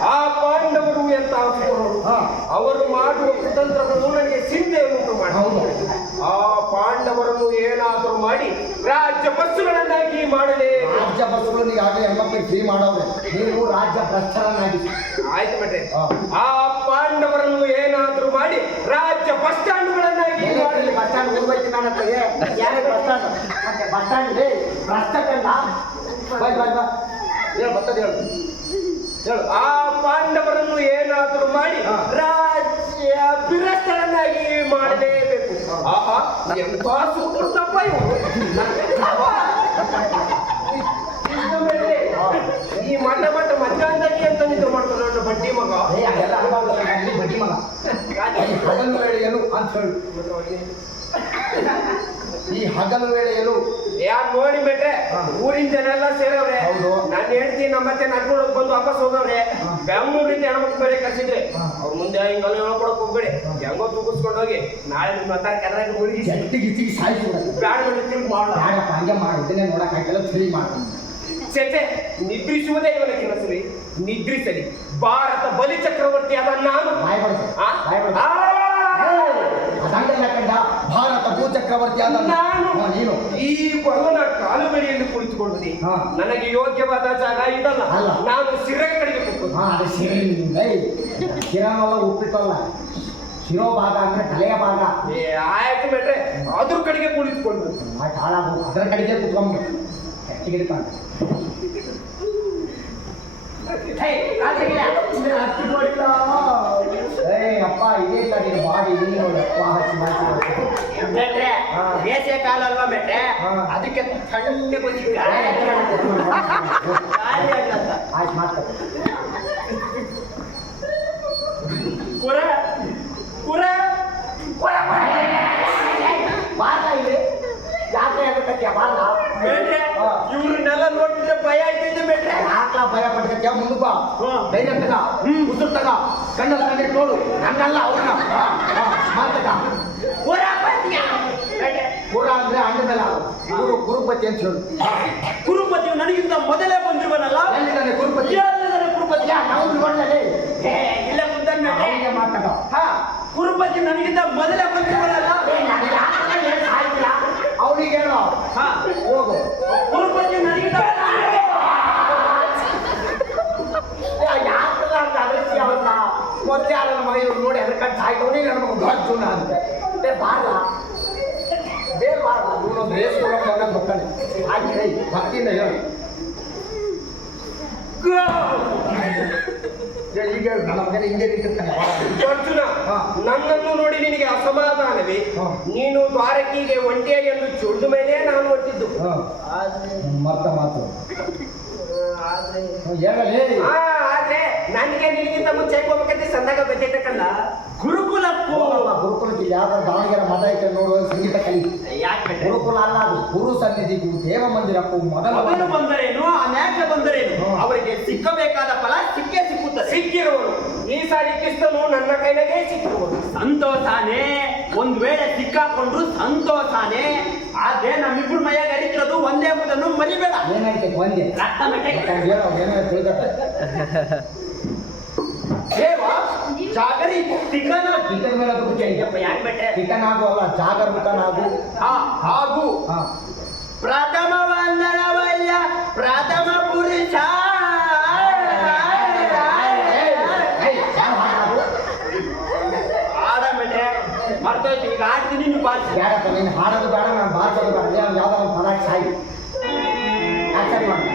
ಆ ಪಾಂಡವರು ಎಂತ ಅವರು ಮಾಡುವ ಕುತಂತ್ರಗಳು ನನಗೆ ಚಿಂತೆಯನ್ನುಂಟು ಮಾಡಿ ಹೌದು ಆ ಪಾಂಡವರನ್ನು ಏನಾದರೂ ಮಾಡಿ ರಾಜ್ಯ ಬಸ್ಸುಗಳನ್ನಾಗಿ ಮಾಡಲೇ ರಾಜ್ಯ ಬಸ್ಸುಗಳು ಈಗಾಗಲೇ ಹೆಣ್ಮಕ್ಳಿಗೆ ಫ್ರೀ ಮಾಡೋರು ನೀವು ರಾಜ್ಯ ಭ್ರಷ್ಟರನ್ನಾಗಿ ಆಯ್ತು ಬಿಟ್ರೆ ಆ ಪಾಂಡವರನ್ನು ಏನಾದರೂ ಮಾಡಿ ರಾಜ್ಯ ಬಸ್ ಸ್ಟ್ಯಾಂಡ್ಗಳನ್ನಾಗಿ ಮಾಡಲಿ ಬಸ್ ಸ್ಟ್ಯಾಂಡ್ ಹೋಗ್ಬೇಕು ನಾನು ಯಾರೇ ಬಸ್ ಸ್ಟ್ಯಾಂಡ್ ಮತ್ತೆ ಬಸ್ ಸ್ಟ್ಯಾಂಡ್ ಇದೆ ಭ್ರಷ್ಟಕ್ಕಲ್ಲ ಬಾಯ್ ಬಾಯ್ ಬಾ ಹೇಳು ಬರ್ತದೆ ಹೇಳು ಹೇಳು ಆ ಪಾಂಡವರನ್ನು ಏನಾದರೂ ಮಾಡಿ ರಾಜ್ಯ ಬಿರಸ್ತರನ್ನಾಗಿ ಮಾಡಲೇಬೇಕು ಆಹಾ ಎಂತ ಸೂಪರ್ ತಪ್ಪ ಈ ಮಠ ಮಧ್ಯಾಹ್ನದಲ್ಲಿ ಅಂತ ನಿಂತು ಮಾಡ್ತಾರೆ ನನ್ನ ಬಡ್ಡಿ ಮಗ ಅದೆಲ್ಲ ಅನುಭವ ಬಡ್ಡಿ ಮಗ ಹಗಲು ವೇಳೆಯಲು ಅಂತ ಹೇಳು ಈ ಹಗಲು ವೇಳೆಯಲು ಯಾರು ನೋಡಿ ಬಿಟ್ರೆ ಊರಿನ ಜನ ಎಲ್ಲ ಸೇರವ್ರೆ ಹೌದು. ನಾನು ಹೇಳ್ತೀನಿ ನಮ್ಮತ್ತೆ ನಡ್ಕೊಂಡು ಬಂದು ವಾಪಸ್ ಹೋಗವ್ರೆ ಬೆಂಗಳೂರಿಂದ ಹೆಣ್ಮಕ್ಳು ಬೇರೆ ಕರ್ಸಿದ್ರೆ ಅವ್ರ ಮುಂದೆ ಹಿಂಗೆಲ್ಲ ಹೇಳ್ಕೊಡಕ್ ಹೋಗ್ಬೇಡಿ ಹೆಂಗೋ ತೂಗಿಸ್ಕೊಂಡು ಹೋಗಿ ನಾಳೆ ನಿಮ್ಮ ಹತ್ತಾರ ಕರ್ನಾಟಕ ಹುಡುಗಿ ಜಟ್ಟಿಗೆ ಸಾಯಿಸ್ಬಿಡ ಬ್ಯಾಡ ಮಾಡಿ ತಿರುಗಿ ಮಾಡೋಣ ಯಾರಪ್ಪ ಹಂಗೆ ಮಾಡಿ ಇದನ್ನೇ ನೋಡಕ್ ಹಾಕಿಲ್ಲ ಫ್ರೀ ಮಾಡ್ತೀನಿ ಚೇಚೆ ನಿದ್ರಿಸುವುದೇ ಇವನ ಕೆಲಸರಿ ನಿದ್ರಿಸಲಿ ಭಾರತ ಬಲಿ ಚಕ್ರವರ್ತಿ ಆದ ನಾನು ಬಾಯ್ ಬರ್ತದೆ ಆ? ಬಾಯ್ ಬರ್ತದೆ ಅದಂಗಲ್ಲ ಕಂಡ ಭಾರತ ಭೂಚಕ್ರವರ್ತಿ ಆದ ನಾನು ನೀನು ಈ ಕೊರವನ ಕಾಲು ಬಳಿಯಲ್ಲಿ ಕುಳಿತುಕೊಂಡಿದ್ದೀನಿ ಹಾ. ನನಗೆ ಯೋಗ್ಯವಾದ ಜಾಗ ಇದಲ್ಲ ಅಲ್ಲ. ನಾನು ಸಿರೆ ಕಡೆಗೆ ಕೂತ್ಕೊಂಡು ಹಾ ಅದು ಶಿರನಲ್ಲ ಉಪ್ಪಿಟ್ಟಲ್ಲ ಶಿರೋ ಭಾಗ ಅಂದ್ರೆ ತಲೆಯ ಭಾಗ ಆಯ್ತು ಬೇಟ್ರೆ ಅದ್ರ ಕಡೆಗೆ ಕುಳಿತುಕೊಂಡು ಹಾಳಾಗು ಅದರ ಕಡೆಗೆ ಕುತ್ಕೊಂಡು ಕೆಟ್ಟಿಗೆ ಇಟ್ಕೊಂಡು ಅಪ್ಪ ಇದೇ ಇಲ್ಲ ನೀನು ಬಾಡಿ ನೀನು ಅಪ್ಪ ಹಚ್ಚಿ ಬೇಸಿಗೆ ಕಾಲ ಅಲ್ವಾ ಬೇಟ್ರೆ ಅದಕ್ಕೆ ಥಂಡಿ ಬಂದಿದ್ದ ಆಯ್ತು ಮಾಡ್ತಾರೆ ಕುರ ಕುರ ಬಾರ್ಲ ಇಲ್ಲಿ ಯಾಕೆ ಆಗತ್ತೆ ಬಾರ್ಲ ಬೇಟ್ರೆ ಇವ್ರನ್ನೆಲ್ಲ ನೋಡ್ತಿದ್ರೆ ಭಯ ಆಯ್ತಿದ್ದೆ ಬೇಟ್ರೆ ಯಾಕ್ಲ ಭಯ ಪಡ್ಕತ್ಯ ಮುಂದೆ ಬಾ ಧೈರ್ಯ ತಗ ಉಸಿರು ತಗ ಕಣ್ಣಲ್ಲಿ ಕಂಡಿಟ್ಟು ನೋಡು ನನ್ನಲ್ಲ ಅವ್ರನ್ನ ಮಾತಕ ಪೂರ ಅಂದ್ರೆ ಅಂಡ ಮೇಲೆ ಗುರುಪತಿ ಅಂತ ಹೇಳು ಕುರುಪತಿಯು ನನಗಿಂತ ಮೊದಲೇ ಬಂದಿರುವನಲ್ಲ ಎಲ್ಲಿದ್ದಾನೆ ಗುರುಪತಿ ಕುರುಪತಿ ನಾವು ನೋಡಲೇ ಇಲ್ಲ ಮುಂದೆ ಮಾತಕ ಕುರುಪತಿ ನನಗಿಂತ ಮೊದಲೇ ಬಂದಿರುವನಲ್ಲ ಅವನಿಗೆ ಹೇಳೋ ಹೋಗು ಕುರುಪತಿ ನನಗಿಂತ ಯಾಕಲ್ಲ ಅಂತ ಅದೃಶ್ಯ ಅವನ್ನ ಮೊದಲೇ ನನ್ನ ಮಗ ಇವ್ರು ನೋಡಿ ಅದ್ರ ಕಟ್ಟು ಸಾಯ್ತವನೇ ನನ್ನ ಮಗ ದೊಡ್ಡ ಜೂನ ಅಂತೆ ಬಾರಲ್ಲ ಬೇರೆ ಬಾರಲ್ಲ ಇವನೊಂದು ರೇಸ್ ಕೊಡೋ ಮಗ ಮಕ್ಕಳು ಹಾಕಿ ಭಕ್ತಿಯಿಂದ ಹೇಳು ಈಗ ನನ್ನ ಮಗನ ಹಿಂಗೆ ನಿಂತಿರ್ತಾನೆ ಅರ್ಜುನ, ಹಾ. ನನ್ನನ್ನು ನೋಡಿ ನಿನಗೆ ಅಸಮಾಧಾನವೇ? ಹಾ. ನೀನು ದ್ವಾರಕಿಗೆ ಒಂಟಿಯಾಗಿ ಎಂದು ಚುಳಿದ ಮೇಲೆ ನಾನು ಹೊರಟಿದ್ದು. ಮರ್ತ ಮಾತು ಹೇಳಲಿ ಆದ್ರೆ ನನಗೆ ನಿನಗಿಂತ ಮುಂಚೆ ಹೋಗ್ಬೇಕಂತ ಸಂದಾಗ ಗೊತ್ತಿಟ್ಟಕ್ಕಲ್ಲ. ಗುರುಕುಲಕ್ಕೂ ಗುರುಕುಲಕ್ಕೆ ಯಾವ್ದಾರು ದಾವಣಗೆರೆ ಮಠ ಐತೆ ನೋಡುವ ಸಂಗೀತ ಕಲಿ. ಯಾಕೆ ಗುರುಕುಲ ಅಲ್ಲ ಅದು ಗುರು ಸನ್ನಿಧಿಗೂ ದೇವ ಮಂದಿರಕ್ಕೂ ಮೊದಲು ಬಂದರೇನು ಅನ್ಯಾಕ ಬಂದರೇನು ಹಾ. ಅವರಿಗೆ ಸಿಕ್ಕಬೇಕಾದ ಫಲ ಸಿಕ್ಕೇ ಸಿಕ್ಕುತ್ತದೆ. ಸಿಕ್ಕಿರುವನು ಈ ಸಾರಿ ಕಿಸ್ತನು ನನ್ನ ಕೈನಾಗೆ ಸಿಕ್ಕಿರುವನು. ಸಂತೋಷಾನೇ, ಒಂದ್ ವೇಳೆ ಸಿಕ್ಕಾಕೊಂಡ್ರು ಸಂತೋಷಾನೇ. ಆದ್ರೆ ನಮ್ಮಿಬ್ರು ಮೈಯಾಗ ಅರಿತಿರೋದು ಒಂದೇ ಎಂಬುದನ್ನು ಮರಿಬೇಡ. ಏನಾಯ್ತು ಒಂದೇ ರಕ್ತ ಮೆಟ್ಟೆ ಹೇಳೋ ಏನೋ ತಿಳ್ಕತ್ತೆ ದೇವ ಜಾಗರಿ ತಿಕ್ಕನ ಚಿಕನ್ ಮೇಲೆ ಯಾಕೆ ಬೆಟ್ಟೆ ಚಿಕನ್ ಆಗು ಅಲ್ಲ ಜಾಗರೂಕನಾಗು ಹಾಗೂ ಹಾ ಪ್ರಥಮ ವಂದನವಯ್ಯ ಪ್ರಥಮ ಪುರುಷ. ಆಡ ಮೆಟ್ಟೆ ಮರ್ತೋಯ್ತು. ಈಗ ಆಡ್ತೀನಿ ನೀವು ಬಾರಿಸಿ. ಬೇಡಪ್ಪ ನೀನು ಹಾಡೋದು ಬೇಡ ನಾನು ಬಾರಿಸೋದು ಬೇಡ ಯಾವ್ದಾರ ಒಂದು ಪದ ಸಾಯಿ ಆಚರಣೆ ಮಾಡಿ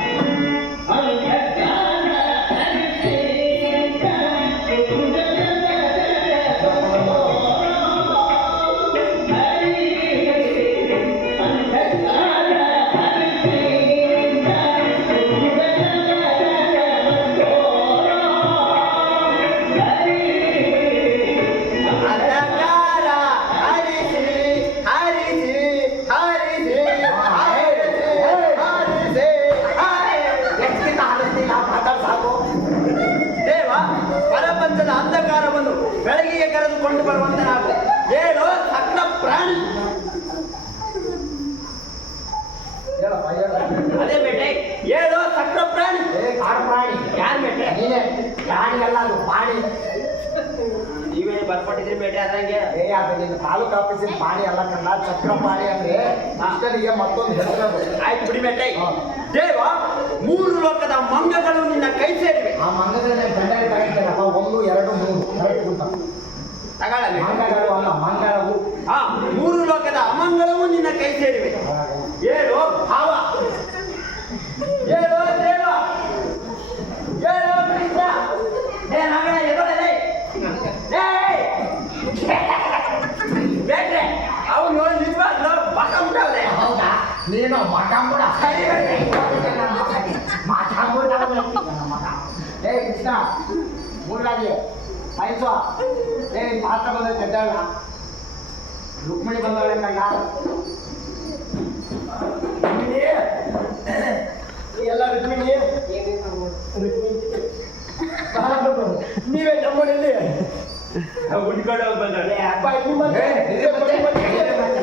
ಅಂಧಕಾರ ಹರಿಸಿ ಹರಿಸಿ ಹರಿಸಿ ಹರಿಸಿ ಎಷ್ಟಿಂದ ಹಾಡಿಸ್ತೀನಿ ನಾವು ಮಾತಾಡ್ ಸಾಕು ದೇವ ಪರಪಂಚದ ಅಂಧಕಾರವನ್ನು ಬೆಳಗಿಗೆ ಕರೆದುಕೊಂಡು ಬರುವಂತ ನಾವು ಹೇಳೋ ಸಕಲ ಪ್ರಾಣಿ. ಹೇಳಪ್ಪ ಹೇಳ ಅದೇ ಬೇಟೆ ಹೇಳೋ ಸಕಲ ಪ್ರಾಣಿ. ಕಾಡು ಪ್ರಾಣಿ ಯಾರು ಬೇಟೆ? ನೀನೇ ಪ್ರಾಣಿ ಅಲ್ಲ ಅದು ಪ್ರಾಣಿ ನೀವೇನು ಬರ್ಕೊಟ್ಟಿದ್ರಿ ಬೇಟೆ ಆದಂಗೆ? ಅದು ನಿನ್ನ ತಾಲೂಕು ಆಫೀಸಿನ ಪಾಣಿ ಅಲ್ಲ ಕಣ್ಣ ಚಕ್ರ ಪಾಣಿ ಅಂದ್ರೆ ಅಷ್ಟರಿಗೆ ಮತ್ತೊಂದು ಹೆಸರು ಆಯ್ತು ಬಿಡಿ ಬೇಟೆ. ಹಾ. ದೇವ ಮೂರು ಲೋಕದ ಮಂಗಗಳು ನಿನ್ನ ಕೈ ಸೇರಿವೆ. ಆ ಮಂಗಗಳನ್ನ ಗಂಡಲ್ಲಿ ತಗೊಂಡಿದ್ದಾರಪ್ಪ 1 2 3 ಕರೆಕ್ಟ್ ಗುಂತ ತಗೊಳ್ಳಲಿ. ಮಂಗಗಳು ಅಲ್ಲ ಮಂಗಳವು ಹಾ, ಮೂರು ಲೋಕದ ಅಮಂಗಳವು ನಿನ್ನ ಕೈ ಸೇರಿವೆ. ಹೇಳು ಭಾವ, ಹೇಳು ದೇವ, ಹೇಳು ಕೃಷ್ಣ. ಏ ಮಗನ ಎದರಲೇ ಬೇಟ್ರೆ ಅವನು ನಿಜವಾಗ್ಲೂ ಬಕಂಬಿಟ್ಟವ್ರೆ. ಹೌದಾ ನೀನು ಮಕಾಂಬುಡ ಮಕಾಂಬುಡ ಏ ಕೃಷ್ಣ ಮೂರ್ರಾಗಿ ಆಯ್ತು ಏ ಮಾತ್ರ ಬಂದ ಕೆದ್ದಾಳ ರುಕ್ಮಿಣಿ ಬಂದವಳೆ ಕಂಡ ಎಲ್ಲ ರುಕ್ಮಿಣಿ ನೀವೇ ನಮ್ಮನೆಯಲ್ಲಿ ಹುಡ್ಕೊಂಡು ಹೋಗಿ ಬಂದವ್ರೆ. ಅಪ್ಪ ನಿಮ್ಮ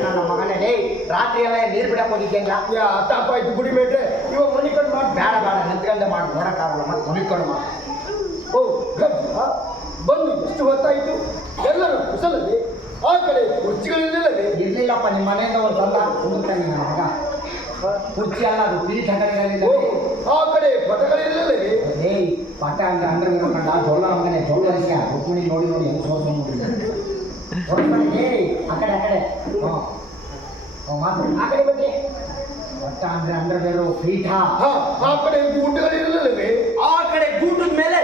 ನನ್ನ ಮಗನೇ ಡೇ ರಾತ್ರಿ ಎಲ್ಲ ನೀರು ಬಿಡಕ್ ಹೋಗಿದ್ದೇಂಗ ಅತ್ತಪ್ಪ ಆಯ್ತು ಗುಡಿ ಮೇಟ್ರೆ ಇವಾಗ ಮನಿಕೊಂಡು ಮಾಡಿ ಬೇಡ ಬೇಡ ನಿಂತ್ಕೊಂಡೆ ಮಾಡಿ ನೋಡಕ್ಕಾಗಲ್ಲ ಮತ್ತೆ ಮುನಿಕೊಂಡು ಮಾಡಿ ಓ ಗಜ್ಜ ಬಂದು ಎಷ್ಟು ಹೊತ್ತಾಯಿತು ಎಲ್ಲರೂ ಕುಶಲಲ್ಲಿ ಆ ಕಡೆ ಕುರ್ಚಿಗಳಿಲ್ಲದೆ ಇರ್ಲಿಲ್ಲಪ್ಪ ನಿಮ್ಮ ಮನೆಯಿಂದ ಒಂದು ತಂದ ಹುಡುಕ್ತಾನೆ ನನ್ನ ಮಗ ಕುರ್ಚಿ ಅಲ್ಲ ಅದು ಪೀಠ ಓ ಆ ಕಡೆ ಪಟಗಳಿಲ್ಲದೆ ಏಯ್ ಪಟ್ಟ ಅಂದ್ರೆ ಕಂಡ ಜೊಲ್ಲ ಮಗನೇ ಜೊಲ್ಲ ಅರಿಸ ರುಕ್ಮಿಣಿ ನೋಡಿ ನೋಡಿ ಹೆಂಗ್ ಸೋಸ ನೋಡಿ ಏಯ್ ಆ ಕಡೆ ಮಾತು ಆ ಕಡೆ ಬಗ್ಗೆ ಪಟ್ಟ ಅಂದ್ರೆ ಬೇರೆ ಪೀಠ ಆ ಕಡೆ ಊಟಗಳಿಲ್ಲದೆ ಆ ಕಡೆ ಗೂಟದ ಮೇಲೆ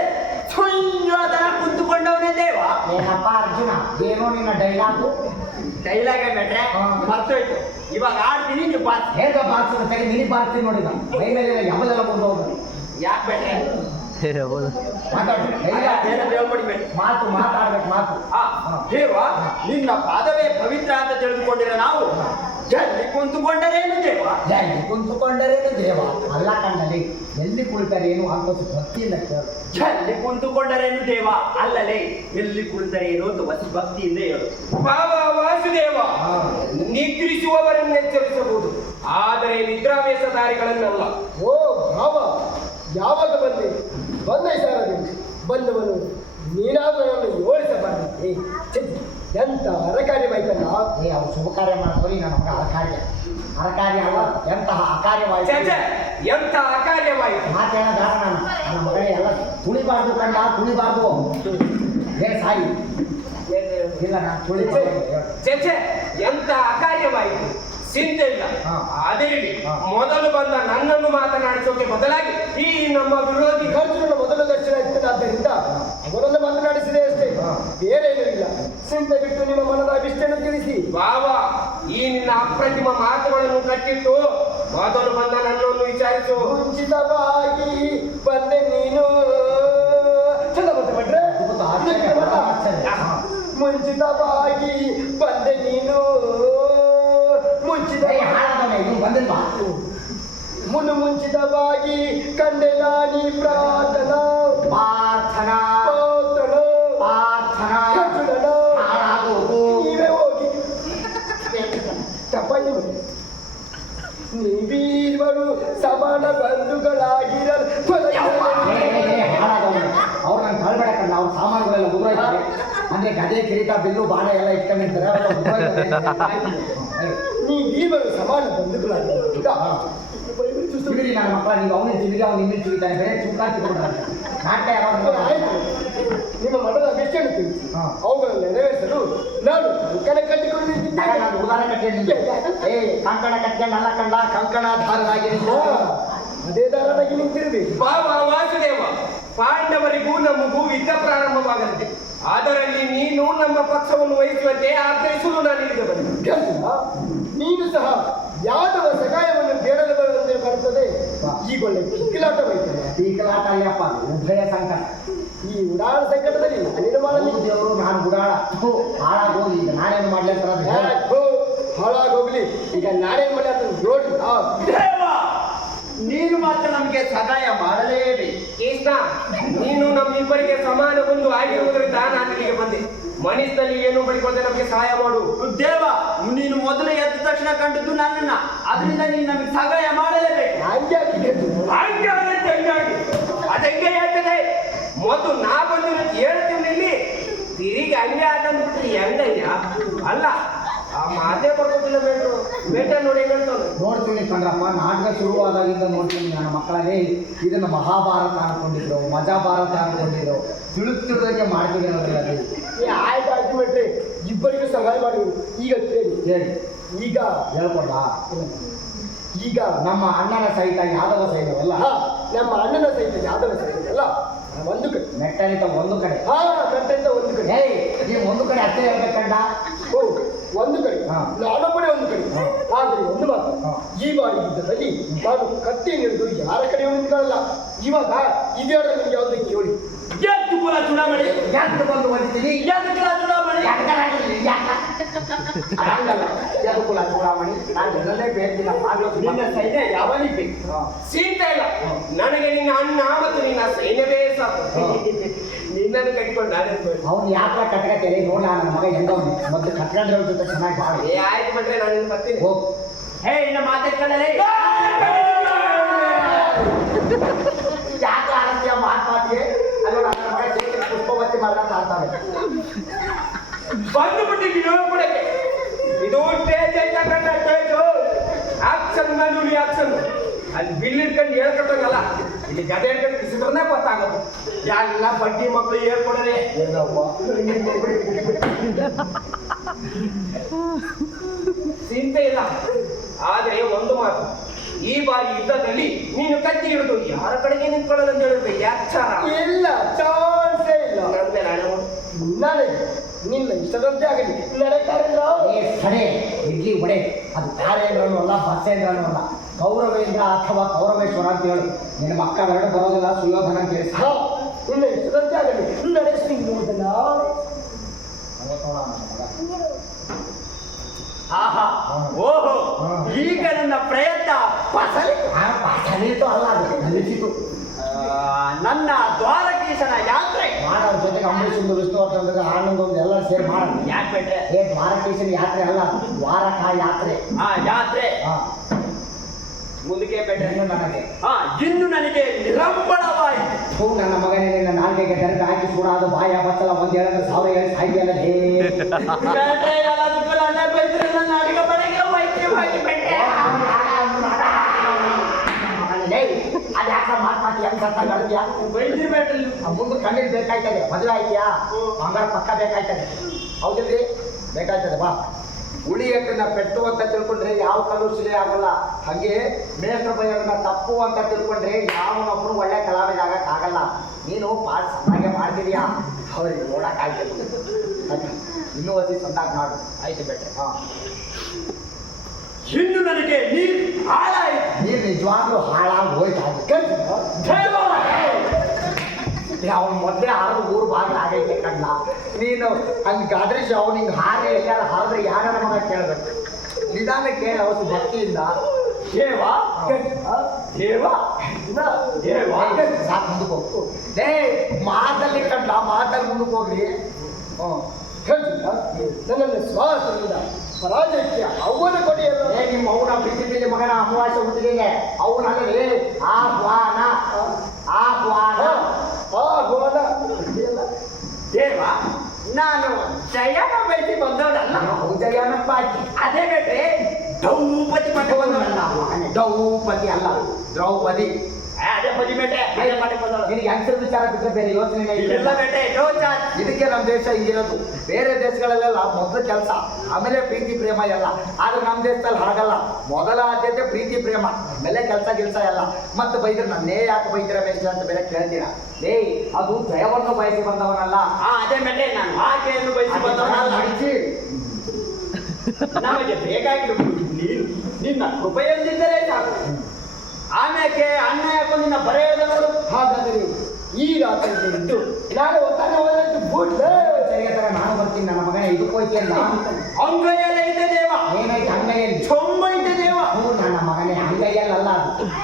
ಸುಂಜೋದನ ಕುಂತುಕೊಂಡವನೇ ದೇವ. ಏನಪ್ಪ ಅರ್ಜುನ ಏನೋ ನಿನ್ನ ಡೈಲಾಗು ಡೈಲಾಗ ಬೇಟ್ರೆ ಮರ್ತೋಯ್ತು. ಇವಾಗ ಆಡ್ತೀನಿ ನೀವು ಬಾತ್. ಹೇಗ ಬಾರ್ಸೋದು ತೆಗೆ ನಿನಗೆ ಬಾರ್ತೀನಿ ನೋಡಿದ ಮೈ ಮೇಲೆ ಯಮಲೆಲ್ಲ ಬಂದು ಹೋಗೋದು ಯಾಕೆ ಬೇಟ್ರೆ ಮಾತಾಡು ಏನಂತ ಹೇಳ್ಕೊಡಿ ಬೇಟ್ರೆ. ಮಾತು ಮಾತಾಡ್ಬೇಕು ಮಾತು ದೇವ ನಿನ್ನ ಪಾದವೇ ಪವಿತ್ರ ಅಂತ ತಿಳಿದುಕೊಂಡಿರೋ ನಾವು ಜಲ್ಲಿ ಕುಂತುಕೊಂಡರೇನು ದೇವ? ಎಲ್ಲಿ ಕುಂತುಕೊಂಡರೇನು ದೇವ ಅಲ್ಲ ಕಂಡಲ್ಲಿ ಎಲ್ಲಿ ಕುಳಿತರೇನು ಅಂತ ಭಕ್ತಿಯಿಂದ ಕೇಳು ಜಲ್ಲಿ ಕುಂತುಕೊಂಡರೇನು ದೇವ ಅಲ್ಲಲೇ ಎಲ್ಲಿ ಕುಳಿತರೇನು ಅಂತ ವಸಿ ಭಕ್ತಿಯಿಂದ ಹೇಳು. ವಾಸುದೇವ ನಿದ್ರಿಸುವವರನ್ನು ಎಚ್ಚರಿಸಬಹುದು, ಆದರೆ ನಿದ್ರಾವೇಶಧಾರಿಗಳನ್ನಲ್ಲ. ಓ ಭಾವ ಯಾವಾಗ ಬಂದೆ ಬಂದೆ ಸಾರದೆ ಬಂದವನು ನೀನಾದವನನ್ನು ಯೋಳಿಸಬಾರದೆ ಎಂತ ಅರಕಾರ್ಯವಾಯ್ತಲ್ಲ. ಅವ್ರು ಶುಭ ಕಾರ್ಯ ಮಾಡ್ತಾರೆ ನನ್ನ ಮಗ ಅರಕಾರ್ಯ ಅಲ್ಲ ಎಂತಹ ಅಕಾರ್ಯವಾಯ್ತು ಎಂತ ಅಕಾರ್ಯವಾಯಿತು. ಮಾತೇನ ದಾರ ನನ್ನ ಮಗಳೇ ಎಲ್ಲ ತುಳಿಬಾರ್ದು ಕಂಡ ತುಳಿಬಾರ್ದು ಏ ಸಾಯಿ ಇಲ್ಲ ನಾನು ತುಳಿಬಾರ್ದು ಎಂತ ಅಕಾರ್ಯವಾಯಿತು. ಚಿಂತೆ ಇಲ್ಲ. ಹಾ. ಅದೇ ಇಡಿ. ಹಾ. ಮೊದಲು ಬಂದ ನನ್ನನ್ನು ಮಾತನಾಡಿಸೋಕೆ ಬದಲಾಗಿ ಈ ನಮ್ಮ ವಿರೋಧಿ ಅರ್ಜುನನ ಮೊದಲ ದರ್ಶನ ಇತ್ತದಾದ್ದರಿಂದ ಅವರನ್ನು ಮಾತನಾಡಿಸಿದೆ ಅಷ್ಟೇ, ಹಾ. ಬೇರೆ ಏನೂ ಇಲ್ಲ. ಚಿಂತೆ ಬಿಟ್ಟು ನಿಮ್ಮ ಮನದ ಅಭಿಷ್ಟನ್ನು ತಿಳಿಸಿ. ಬಾವಾ, ಈ ನಿನ್ನ ಅಪ್ರತಿಮ ಮಾತುಗಳನ್ನು ಕಟ್ಟಿಟ್ಟು ಮೊದಲು ಬಂದ ನನ್ನನ್ನು ವಿಚಾರಿಸು. ಮುಂಚಿತವಾಗಿ ಬಂದೆ ನೀನು. ಚಂದ ಬಂದೆ ಭಟ್ರೆ. ಮುಂಚಿತವಾಗಿ ಬಂದೆ ನೀನು. ಮುಂಚಿತವಾಗಿ ಕಂಡೆ ನಾನಿ ಪ್ರಾರ್ಥನಾ ಪ್ರಾರ್ಥನಾ ಪ್ರಾರ್ಥನಾ ನೀವೇ ಹೋಗಿ ತಪ್ಪಾಗಿ ನೀವೀರ್ವರು ಸಮಾನ ಬಂಧುಗಳಾಗಿರಲು ಅವ್ರು ನಂಗೆ ಕಳ್ಬೇಡಕ್ಕಲ್ಲ, ಅವ್ರ ಸಾಮಾನುಗಳೆಲ್ಲ ಉದುರಾಯ್ತಾರೆ. ಅಂದ್ರೆ ಗದೆ ಕಿರೀಟ ಬಿಲ್ಲು ಬಾಣ ಎಲ್ಲ ಇಟ್ಕೊಂಡಿರ್ತಾರೆ. ನೀವೀರ್ವರು ಸಮಾನ ಬಂಧುಗಳಾಗಿರಲು ತಿರುಗಿ ನನ್ನ ಮಕ್ಕಳ, ನೀವು ಅವನಿಗೆ ತಿರುಗಿ ಅವ್ನು ನಿಮಗೆ ತಿರುಗಿತಾನೆ, ಬೇರೆ ಚುಕ್ಕಾಕಿ ಕೊಡ್ತಾರೆ. ನಾಟ್ಯ ಯಾವಾಗ ನಿಮ್ಮ ಮನದ ಅಭಿಷ್ಟನ್ನು ತಿಳಿಸಿ ಹಾ. ಅವುಗಳನ್ನು ನೆರವೇರಿಸಲು ನಾನು ಕಂಕಣ ಕಟ್ಟಿಕೊಂಡಿದ್ದೇನೆ. ನಾನು ಉದಾಹರಣೆ ಕಟ್ಟಿದ್ದೆ. ಕಂಕಣ ಕಟ್ಕೊಂಡು ಅಲ್ಲ ಕಂಡ ಕಂಕಣಧಾರರಾಗಿದ್ದು. ಅದೇ ದಾರನಾಗಿ ನಿಂತಿರಬೇಕು. ಬಾವಾ ವಾಸುದೇವ, ಪಾಂಡವರಿಗೂ ನಮಗೂ ಯುದ್ಧ ಪ್ರಾರಂಭವಾಗಲಿದೆ. ಅದರಲ್ಲಿ ನೀನು ನಮ್ಮ ಪಕ್ಷವನ್ನು ವಹಿಸುವಂತೆ ಆಗ್ರಹಿಸಲು ನಾನು ಇಲ್ಲಿಗೆ ಬಂದೆ. ನೀನು ಸಹ ಯಾದವ ಸಹಾಯವನ್ನು ಬೇಡಲು ಬರುವಂತೆ ಬರುತ್ತದೆ. ಈಗೊಳ್ಳೆ ಕಿಕ್ಕಿಲಾಟವೈತದೆ. ಪೀಕಲಾಟ ಅಯ್ಯಪ್ಪ, ಉಭಯ ಸಂಕಟ. ಈ ಉಡಾಳ ಸಂಕಟದಲ್ಲಿ ನಾನೇನು ಮಾಡಲಿ? ದೇವರು ನಾನು ಉಡಾಳ ಹಾಳಾಗೋಗಿ ಈಗ ನಾನೇನು ಮಾಡ್ಲಿ ಅಂತ ಹಾಳಾಗೋಗ್ಲಿ, ಈಗ ನಾನೇನು ಮಾಡಿ ಅಂತ ನೋಡಿ. ದೇವ, ನೀನು ಮಾತ್ರ ನಮಗೆ ಸಹಾಯ ಮಾಡಲೇಬೇಕು. ಕೃಷ್ಣ, ನೀನು ನಮ್ಮಿಬ್ಬರಿಗೆ ಸಮಾನ ಬಂದು ಆಗಿರುವುದರಿಂದ ನಾನು ಇಲ್ಲಿಗೆ ಬಂದೆ. ಮನಸ್ಸಲ್ಲಿ ಏನು ಬಳಿಕೊಳ್ಳದೆ ನಮಗೆ ಸಹಾಯ ಮಾಡು. ದೇವ, ನೀನು ಮೊದಲು ಎದ್ದ ತಕ್ಷಣ ಕಂಡದ್ದು ನನ್ನನ್ನ, ಅದರಿಂದ ನೀನು ನಮಗೆ ಸಹಾಯ ಮಾಡಲೇಬೇಕು. ಅದಂಗೆ ಹೇಳ್ತದೆ. ಮೊದಲು ನಾ ಬಂದು ಹೇಳ್ತೀನಿ ಇಲ್ಲಿ ತಿರುಗಿ ಹಂಗೆ ಆಟಂದ್ಬಿಟ್ರೆ ಹೆಂಗಯ್ಯ ಅಲ್ಲ. ಆ ಮಾತೇ ಬರ್ಕೊಟ್ಟಿಲ್ಲ ಬೇಟ್ರು. ಬೇಟ ನೋಡಿ ಹೇಳ್ತಾನೆ. ನೋಡ್ತೀನಿ ಕಂಡ್ರಪ್ಪ, ನಾಟಕ ಶುರುವಾದಾಗಿಂದ ನೋಡ್ತೀನಿ ನನ್ನ ಮಕ್ಕಳಲ್ಲಿ ಇದನ್ನು ಮಹಾಭಾರತ ಅನ್ಕೊಂಡಿದ್ರು, ಮಜಾಭಾರತ ಅನ್ಕೊಂಡಿದ್ರು, ತಿಳಿದಂಗೆ ಮಾಡ್ತಿದ್ದೀರ. ಆಯ್ತು ಬಿಟ್ರಿ, ಇಬ್ಬರಿಗೂ ಸಹಾಯ ಮಾಡಿದ್ರು. ಈಗ ಕೇಳಿ ಹೇಳಿ, ಈಗ ಹೇಳ್ಕೊಡ. ಈಗ ನಮ್ಮ ಅಣ್ಣನ ಸಹಿತ ಯಾದವ ಸೈನ್ಯವಲ್ಲ, ನಮ್ಮ ಅಣ್ಣನ ಸಹಿತ ಯಾದವ ಸೈನ್ಯವಲ್ಲ, ಒಂದು ಕಡೆ ಮೆಟ್ಟನಿತ ಒಂದು ಕಡೆ. ಕಟ್ಟೆಯಿಂದ ಒಂದು ಕಡೆ. ಹೇಳಿ, ನೀವು ಒಂದು ಕಡೆ ಅಷ್ಟೇ ಹೇಳ್ಬೇಕಂಡ. ಒಂದು ಕಡೆ ನಾನೊಬ್ಬನೇ ಒಂದು ಕಡೆ. ಆದರೆ ಒಂದು ಮಾತು, ಈ ಬಾರಿ ಯುದ್ಧದಲ್ಲಿ ನಾನು ಕತ್ತಿ ಹಿಡಿದು ಯಾರ ಕಡೆ ನಿಂತ್ಕೊಳ್ಳಲ್ಲ. ಇವಾಗ ಇದೆರಡು ನಿಮ್ಗೆ ಯಾವುದಕ್ಕೆ ಕೇಳಿ. ಎಷ್ಟು ಕುಲ ಚುನಾವಣೆ, ಯಾಕೆ ಬಂದು ಬಂದಿದ್ದೀನಿ? ಎಷ್ಟು ಕುಲ ಚುನಾವಣೆ, ಕುಲ ಚೂಡಾಮಣಿ. ನಾನು ಎಲ್ಲೇ ಬೇಕಿಲ್ಲ. ನಿನ್ನ ಸೈನ್ಯ ಯಾವನಿಗೆ ಬೇಕು? ಸೀತೆ ಇಲ್ಲ ನನಗೆ. ನಿನ್ನ ಅಣ್ಣ ಮತ್ತು ನಿನ್ನ ಸೈನ್ಯವೇ ಸಾಕು. ನಿನ್ನನ್ನು ಕಟ್ಟಿಕೊಂಡು ನಾನೇ ಅವ್ನು ಯಾಕೆ ಕಟ್ಕತ್ತೇನೆ ನೋಡ. ನನ್ನ ಮಗ ಹೆಂಗವ್ನು ಮತ್ತೆ ಕಟ್ಕೊಂಡ್ರ ಜೊತೆ ಚೆನ್ನಾಗಿ ಬಾಳ. ಆಯ್ತು ಬಿಟ್ರೆ ನಾನು ಇನ್ನು ಬರ್ತೀನಿ. ಹೋಗ್. ಹೇ ಇನ್ನ ಮಾತಾಡ್ಕೊಳ್ಳಲೇ. ಯಾಕೆ ಆರತಿಯ ಮಾತಾಡ್ತಿಗೆ ಅಲ್ಲ. ನನ್ನ ಮಗ ಪುಷ್ಪವತಿ ಮಾಡ್ಕೊಂಡು ಆಡ್ತಾನೆ. ಬಂದು ಬಿಟ್ಟಿದ್ದೀನೋ ಕೊಡಕ್ಕೆ. ಇದು ಸ್ಟೇಜ್ ಐತ ಕಂಡ ಸ್ಟೇಜು. ಆಕ್ಷನ್ ಬಂದು ಆಕ್ಷನ್ ಅಲ್ಲಿ ಬಿಲ್ ಇಟ್ಕೊಂಡು ಹೇಳ್ಕೊಟ್ಟಂಗಲ್ಲ, ಇಲ್ಲಿ ಗದೆ ಹಿಡ್ಕೊಂಡು ಕಿಸಿದ್ರನ್ನೇ ಗೊತ್ತಾಗೋದು. ಎಲ್ಲ ಬಡ್ಡಿ ಮಕ್ಕಳು ಹೇಳ್ಕೊಡೋದೇ. ಚಿಂತೆ ಇಲ್ಲ. ಆದರೆ ಒಂದು ಮಾತು, ಈ ಬಾರಿ ಯುದ್ಧದಲ್ಲಿ ನೀನು ಕತ್ತಿ ಹಿಡಿದು ಯಾರ ಕಡೆಗೆ ನಿಂತ್ಕೊಳ್ಳೋದು ಅಂತ ಹೇಳಿದ್ರೆ ಯಾಚಾರ ಇಲ್ಲ, ಚಾನ್ಸೇ ಇಲ್ಲ. ನಂದೇ ನಾನು ನಾಳೆ ನಿನ್ನ ಇಷ್ಟದಂತೆ ಆಗಲಿ. ನಡೆಕಾರಿಲ್ಲ ಸಡೆ ಇಡ್ಲಿ ವಡೆ ಅದು ಕಾರ್ಯೇಂದ್ರನೂ ಅಲ್ಲ, ಬಸ್ಸೇಂದ್ರನೂ ಅಲ್ಲ, ಕೌರವೇಂದ್ರ ಅಥವಾ ಕೌರವೇಶ್ವರ ಅಂತ ಹೇಳು. ನಿನ್ನ ಮಕ್ಕಳೆರಡು ಬರೋದಿಲ್ಲ, ಸುಯೋಧನ ಕೇಳಿಸ. ನಿನ್ನ ಇಷ್ಟದಂತೆ ಆಗಲಿ. ನಡೆಸ್ತಿದ್ದುದಲ್ಲ. ಆಹಾ, ಓಹೋ, ಈಗ ನನ್ನ ಪ್ರಯತ್ನ ಸಲೀತು ಅಲ್ಲ, ಅದು ಕಲಿಸಿತು. ನನ್ನ ದ್ವಾರಕೀಶನ ಯಾತ್ರೆ ಮಾಡೋರ ಜೊತೆಗೆ ಅಂಬರೀಷಂದು ವಿಷ್ಣುವರ್ಧನ ಆನಂದೊಂದು ಎಲ್ಲ ಸೇರಿ ಮಾಡೋದು. ಯಾಕೆ ಬೇಟ್ರೆ? ದ್ವಾರಕೀಶನ ಯಾತ್ರೆ ಅಲ್ಲ, ದ್ವಾರಕ ಯಾತ್ರೆ. ಯಾತ್ರೆ ಮುಂದಕ್ಕೆ ಬೇಟೆ ನನಗೆ ಇನ್ನು ನನಗೆ ನಿರಂಬಳವಾಯಿತು. ನನ್ನ ಮಗನೇ, ನಿನ್ನ ನಾಲ್ಕೈಗೆ ತೆರೆದು ಹಾಕಿ ಸುಡಾದ ಬಾಯ ಬಚ್ಚಲ ಒಂದು 2,000 ಹೇಳಿ ಸಾಯ್ತಿಯಲ್ಲ. ಬೇಟೆ ಎಲ್ಲದಕ್ಕೂ ನನ್ನ ಬೈದ್ರೆ ನನ್ನ ಅಡಿಗೆ ಮನೆಗೆ ವೈದ್ಯವಾಗಿ ಬೇಟೆ. ಅದು ಯಾಕೆ ಮಾತಾಡ್ತಿ ಹೆಂಗ್ ಅಂತ ನಡೆದ್ಯಾ? ವೈದ್ಯ ಬೇಟೆ ಮುಂದೆ ಕಣ್ಣಿಗೆ ಬೇಕಾಯ್ತದೆ. ಮದುವೆ ಆಯ್ತಿಯಾ? ಮಂಗಳ ಪಕ್ಕ ಬೇಕಾಯ್ತದೆ. ಹೌದಿಲ್ರಿ? ಬೇಕಾಯ್ತದೆ. ಬಾ ಹುಳಿ ಎಟ್ಟನ್ನ ಪೆಟ್ಟು ಅಂತ ತಿಳ್ಕೊಂಡ್ರೆ ಯಾವ ಕಲ್ಲು ಶಿಲೆ ಆಗಲ್ಲ. ಹಾಗೆ ಮೇಷ್ಟ್ರ ಬೈಯನ್ನ ತಪ್ಪು ಅಂತ ತಿಳ್ಕೊಂಡ್ರೆ ಯಾವನೊಬ್ಬರು ಒಳ್ಳೆ ಕಲಾವಿದ ಆಗಕ್ಕಾಗಲ್ಲ. ನೀನು ಪಾಠ ಚೆನ್ನಾಗೆ ಮಾಡ್ತಿದ್ಯಾ, ಅವ್ರಿಗೆ ನೋಡಕ್ಕಾಗ್ತಿಲ್ಲ. ಇನ್ನೂ ಅತಿ ಸಂದಾಗ್ ಮಾಡು. ಆಯ್ತು ಬೇಟೆ. ಹಾ, ಇನ್ನು ನನಗೆ ನೀರು ಹಾಳಾಯ್ತು. ನೀನು ನಿಜವಾಗ್ಲೂ ಹಾಳಾಗಿ ಹೋಯ್ತಾ? ದೇವ! ಅವನು ಮೊದಲೇ ಹಾರು ಊರು ಬಾಗಿಲು ಆಗೈತೆ ಕಣ್ಣ. ನೀನು ಹಂಗಾದ್ರೆ ಅವ್ನು ಹಿಂಗೆ ಹಾಗೆ ಎಲ್ಲಾರ ಹಾರಿದ್ರೆ ಯಾರ ಮಗ ಕೇಳಬೇಕು. ನಿಧಾನ ಕೇಳ ಅವತ್ತು ಭಕ್ತಿಯಿಂದ. ದೇವ ದೇವ ದೇವ ಸಾಕು ಮುಂದಕ್ಕೆ ಹೋಗ್ತು. ಲೇ ಮಾತಲ್ಲಿ ಕಂಡ ಮಾತಲ್ಲಿ ಮುಂದಕ್ಕೆ ಹೋಗ್ರಿ. ಹ್ಞೂ ನನ್ನನ್ನು ಶ್ವಾಸದಿಂದ ಪರಾಜಯಕ್ಕೆ ಅವನ ಕೊಡೆಯಲ್ಲ. ಏ ನಿಮ್ಮ ಅವನ ಪ್ರೀತಿ ಮಗನ ಅಮಾವಾಸ್ಯ ಹುಟ್ಟಿಗೆ ಅವನಲ್ಲಿ ಆಹ್ವಾನ ಆಹ್ವಾನ ಆಹ್ವಾನ. ದೇವ ನಾನು ಜಯನ ಬಯಸಿ ಬಂದವನಲ್ಲ. ಉದಯನಪ್ಪ ಅದೇ ಬೇಟೆ ದ್ರೌಪದಿ ಮಠ ಬಂದವನಲ್ಲ. ದ್ರೌಪದಿ ಅಲ್ಲ, ದ್ರೌಪದಿ. ಅದೇ ಪದಿ ಬೇಟೆ ಅದೇ ಮಾಡಿ ಬಂದವಳು. ನಿನಗೆ ಹೆಂಗಸರ ವಿಚಾರ ಬಿಟ್ಟರೆ ಬೇರೆ ಯೋಚನೆ ಇಲ್ಲ ಬೇಟೆ ನೋ ಚಾರ್ಜ್. ಇದಕ್ಕೆ ನಮ್ಮ ದೇಶ ಹಿಂಗಿರೋದು. ಬೇರೆ ದೇಶಗಳಲ್ಲೆಲ್ಲ ಮೊದಲು ಕೆಲಸ, ಆಮೇಲೆ ಪ್ರೀತಿ ಪ್ರೇಮ ಎಲ್ಲ. ಆದ್ರೆ ನಮ್ಮ ದೇಶದಲ್ಲಿ ಹಾಗಲ್ಲ. ಮೊದಲ ಆದ್ಯತೆ ಪ್ರೀತಿ ಪ್ರೇಮ, ಆಮೇಲೆ ಕೆಲಸ ಎಲ್ಲ. ಮತ್ತೆ ಬೈದ್ರೆ ನನ್ನೇ ಯಾಕೆ ಬೈತೀರ ಮೇಷ್ಟ್ರೆ ಅಂತ ಬೇರೆ ಕೇಳ್ತೀರಾ? ಲೇ ಅದು ಜಯವನ್ನು ಬಯಸಿ ಬಂದವನಲ್ಲ. ಅದೇ ಬೇಟೆ ನಾನು ಆಕೆಯನ್ನು ಬಯಸಿ ಬಂದವನಲ್ಲ. ಮಾಡಿಸಿ ನಮಗೆ ಬೇಕಾಗಿರುವುದು ನೀನು ನಿನ್ನ ಕೃಪೆಯೊಂದಿದ್ದರೆ ಸಾಕು. ಆಮೇಲೆ ಅಣ್ಣ ಯಾಕೋ ನಿನ್ನ ಬರೆಯೋದು ನೋಡು. ಹಾಗಾದರೆ ಈ ರಾತ್ರಿ ಇದ್ದು ನಾಳೆ ಒತ್ತಾನೆ ಹೋದಷ್ಟು ಬೂಟ್ಲೆ ತರ ನಾನು ಬರ್ತೀನಿ. ನನ್ನ ಮಗನ ಇದಕ್ಕೆ ಹೋಯ್ತಿ ಅಲ್ಲ. ಅಂಗೈಯಲ್ಲ ಇದೆ ದೇವ. ಏನಾಯ್ತು ಅಂಗೈಯಲ್ಲಿ? ಚೊಂಬ ಇದೆ ದೇವ. ನನ್ನ ಮಗನೇ ಅಂಗೈಯಲ್ಲ,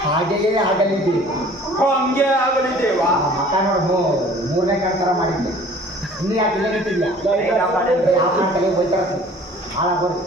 ಹಾಗೆಯೇ ಆಗಲಿದ್ದೀರಿ. ಹಂಗೆ ಆಗಲಿ ದೇವ. ಮಕ್ಕ ನೋಡು ಮೂರನೇ ಕಣ್ತರ ಮಾಡಿದ್ದೆ. ಇನ್ನು ಯಾಕೆ ಇಲ್ಲ ನಿಂತಿದ್ಯಾ? ಯಾವ ಮಾಡ್ತಲೇ ಹೋಯ್ತಾರ ಹಾಳಾಗೋದು.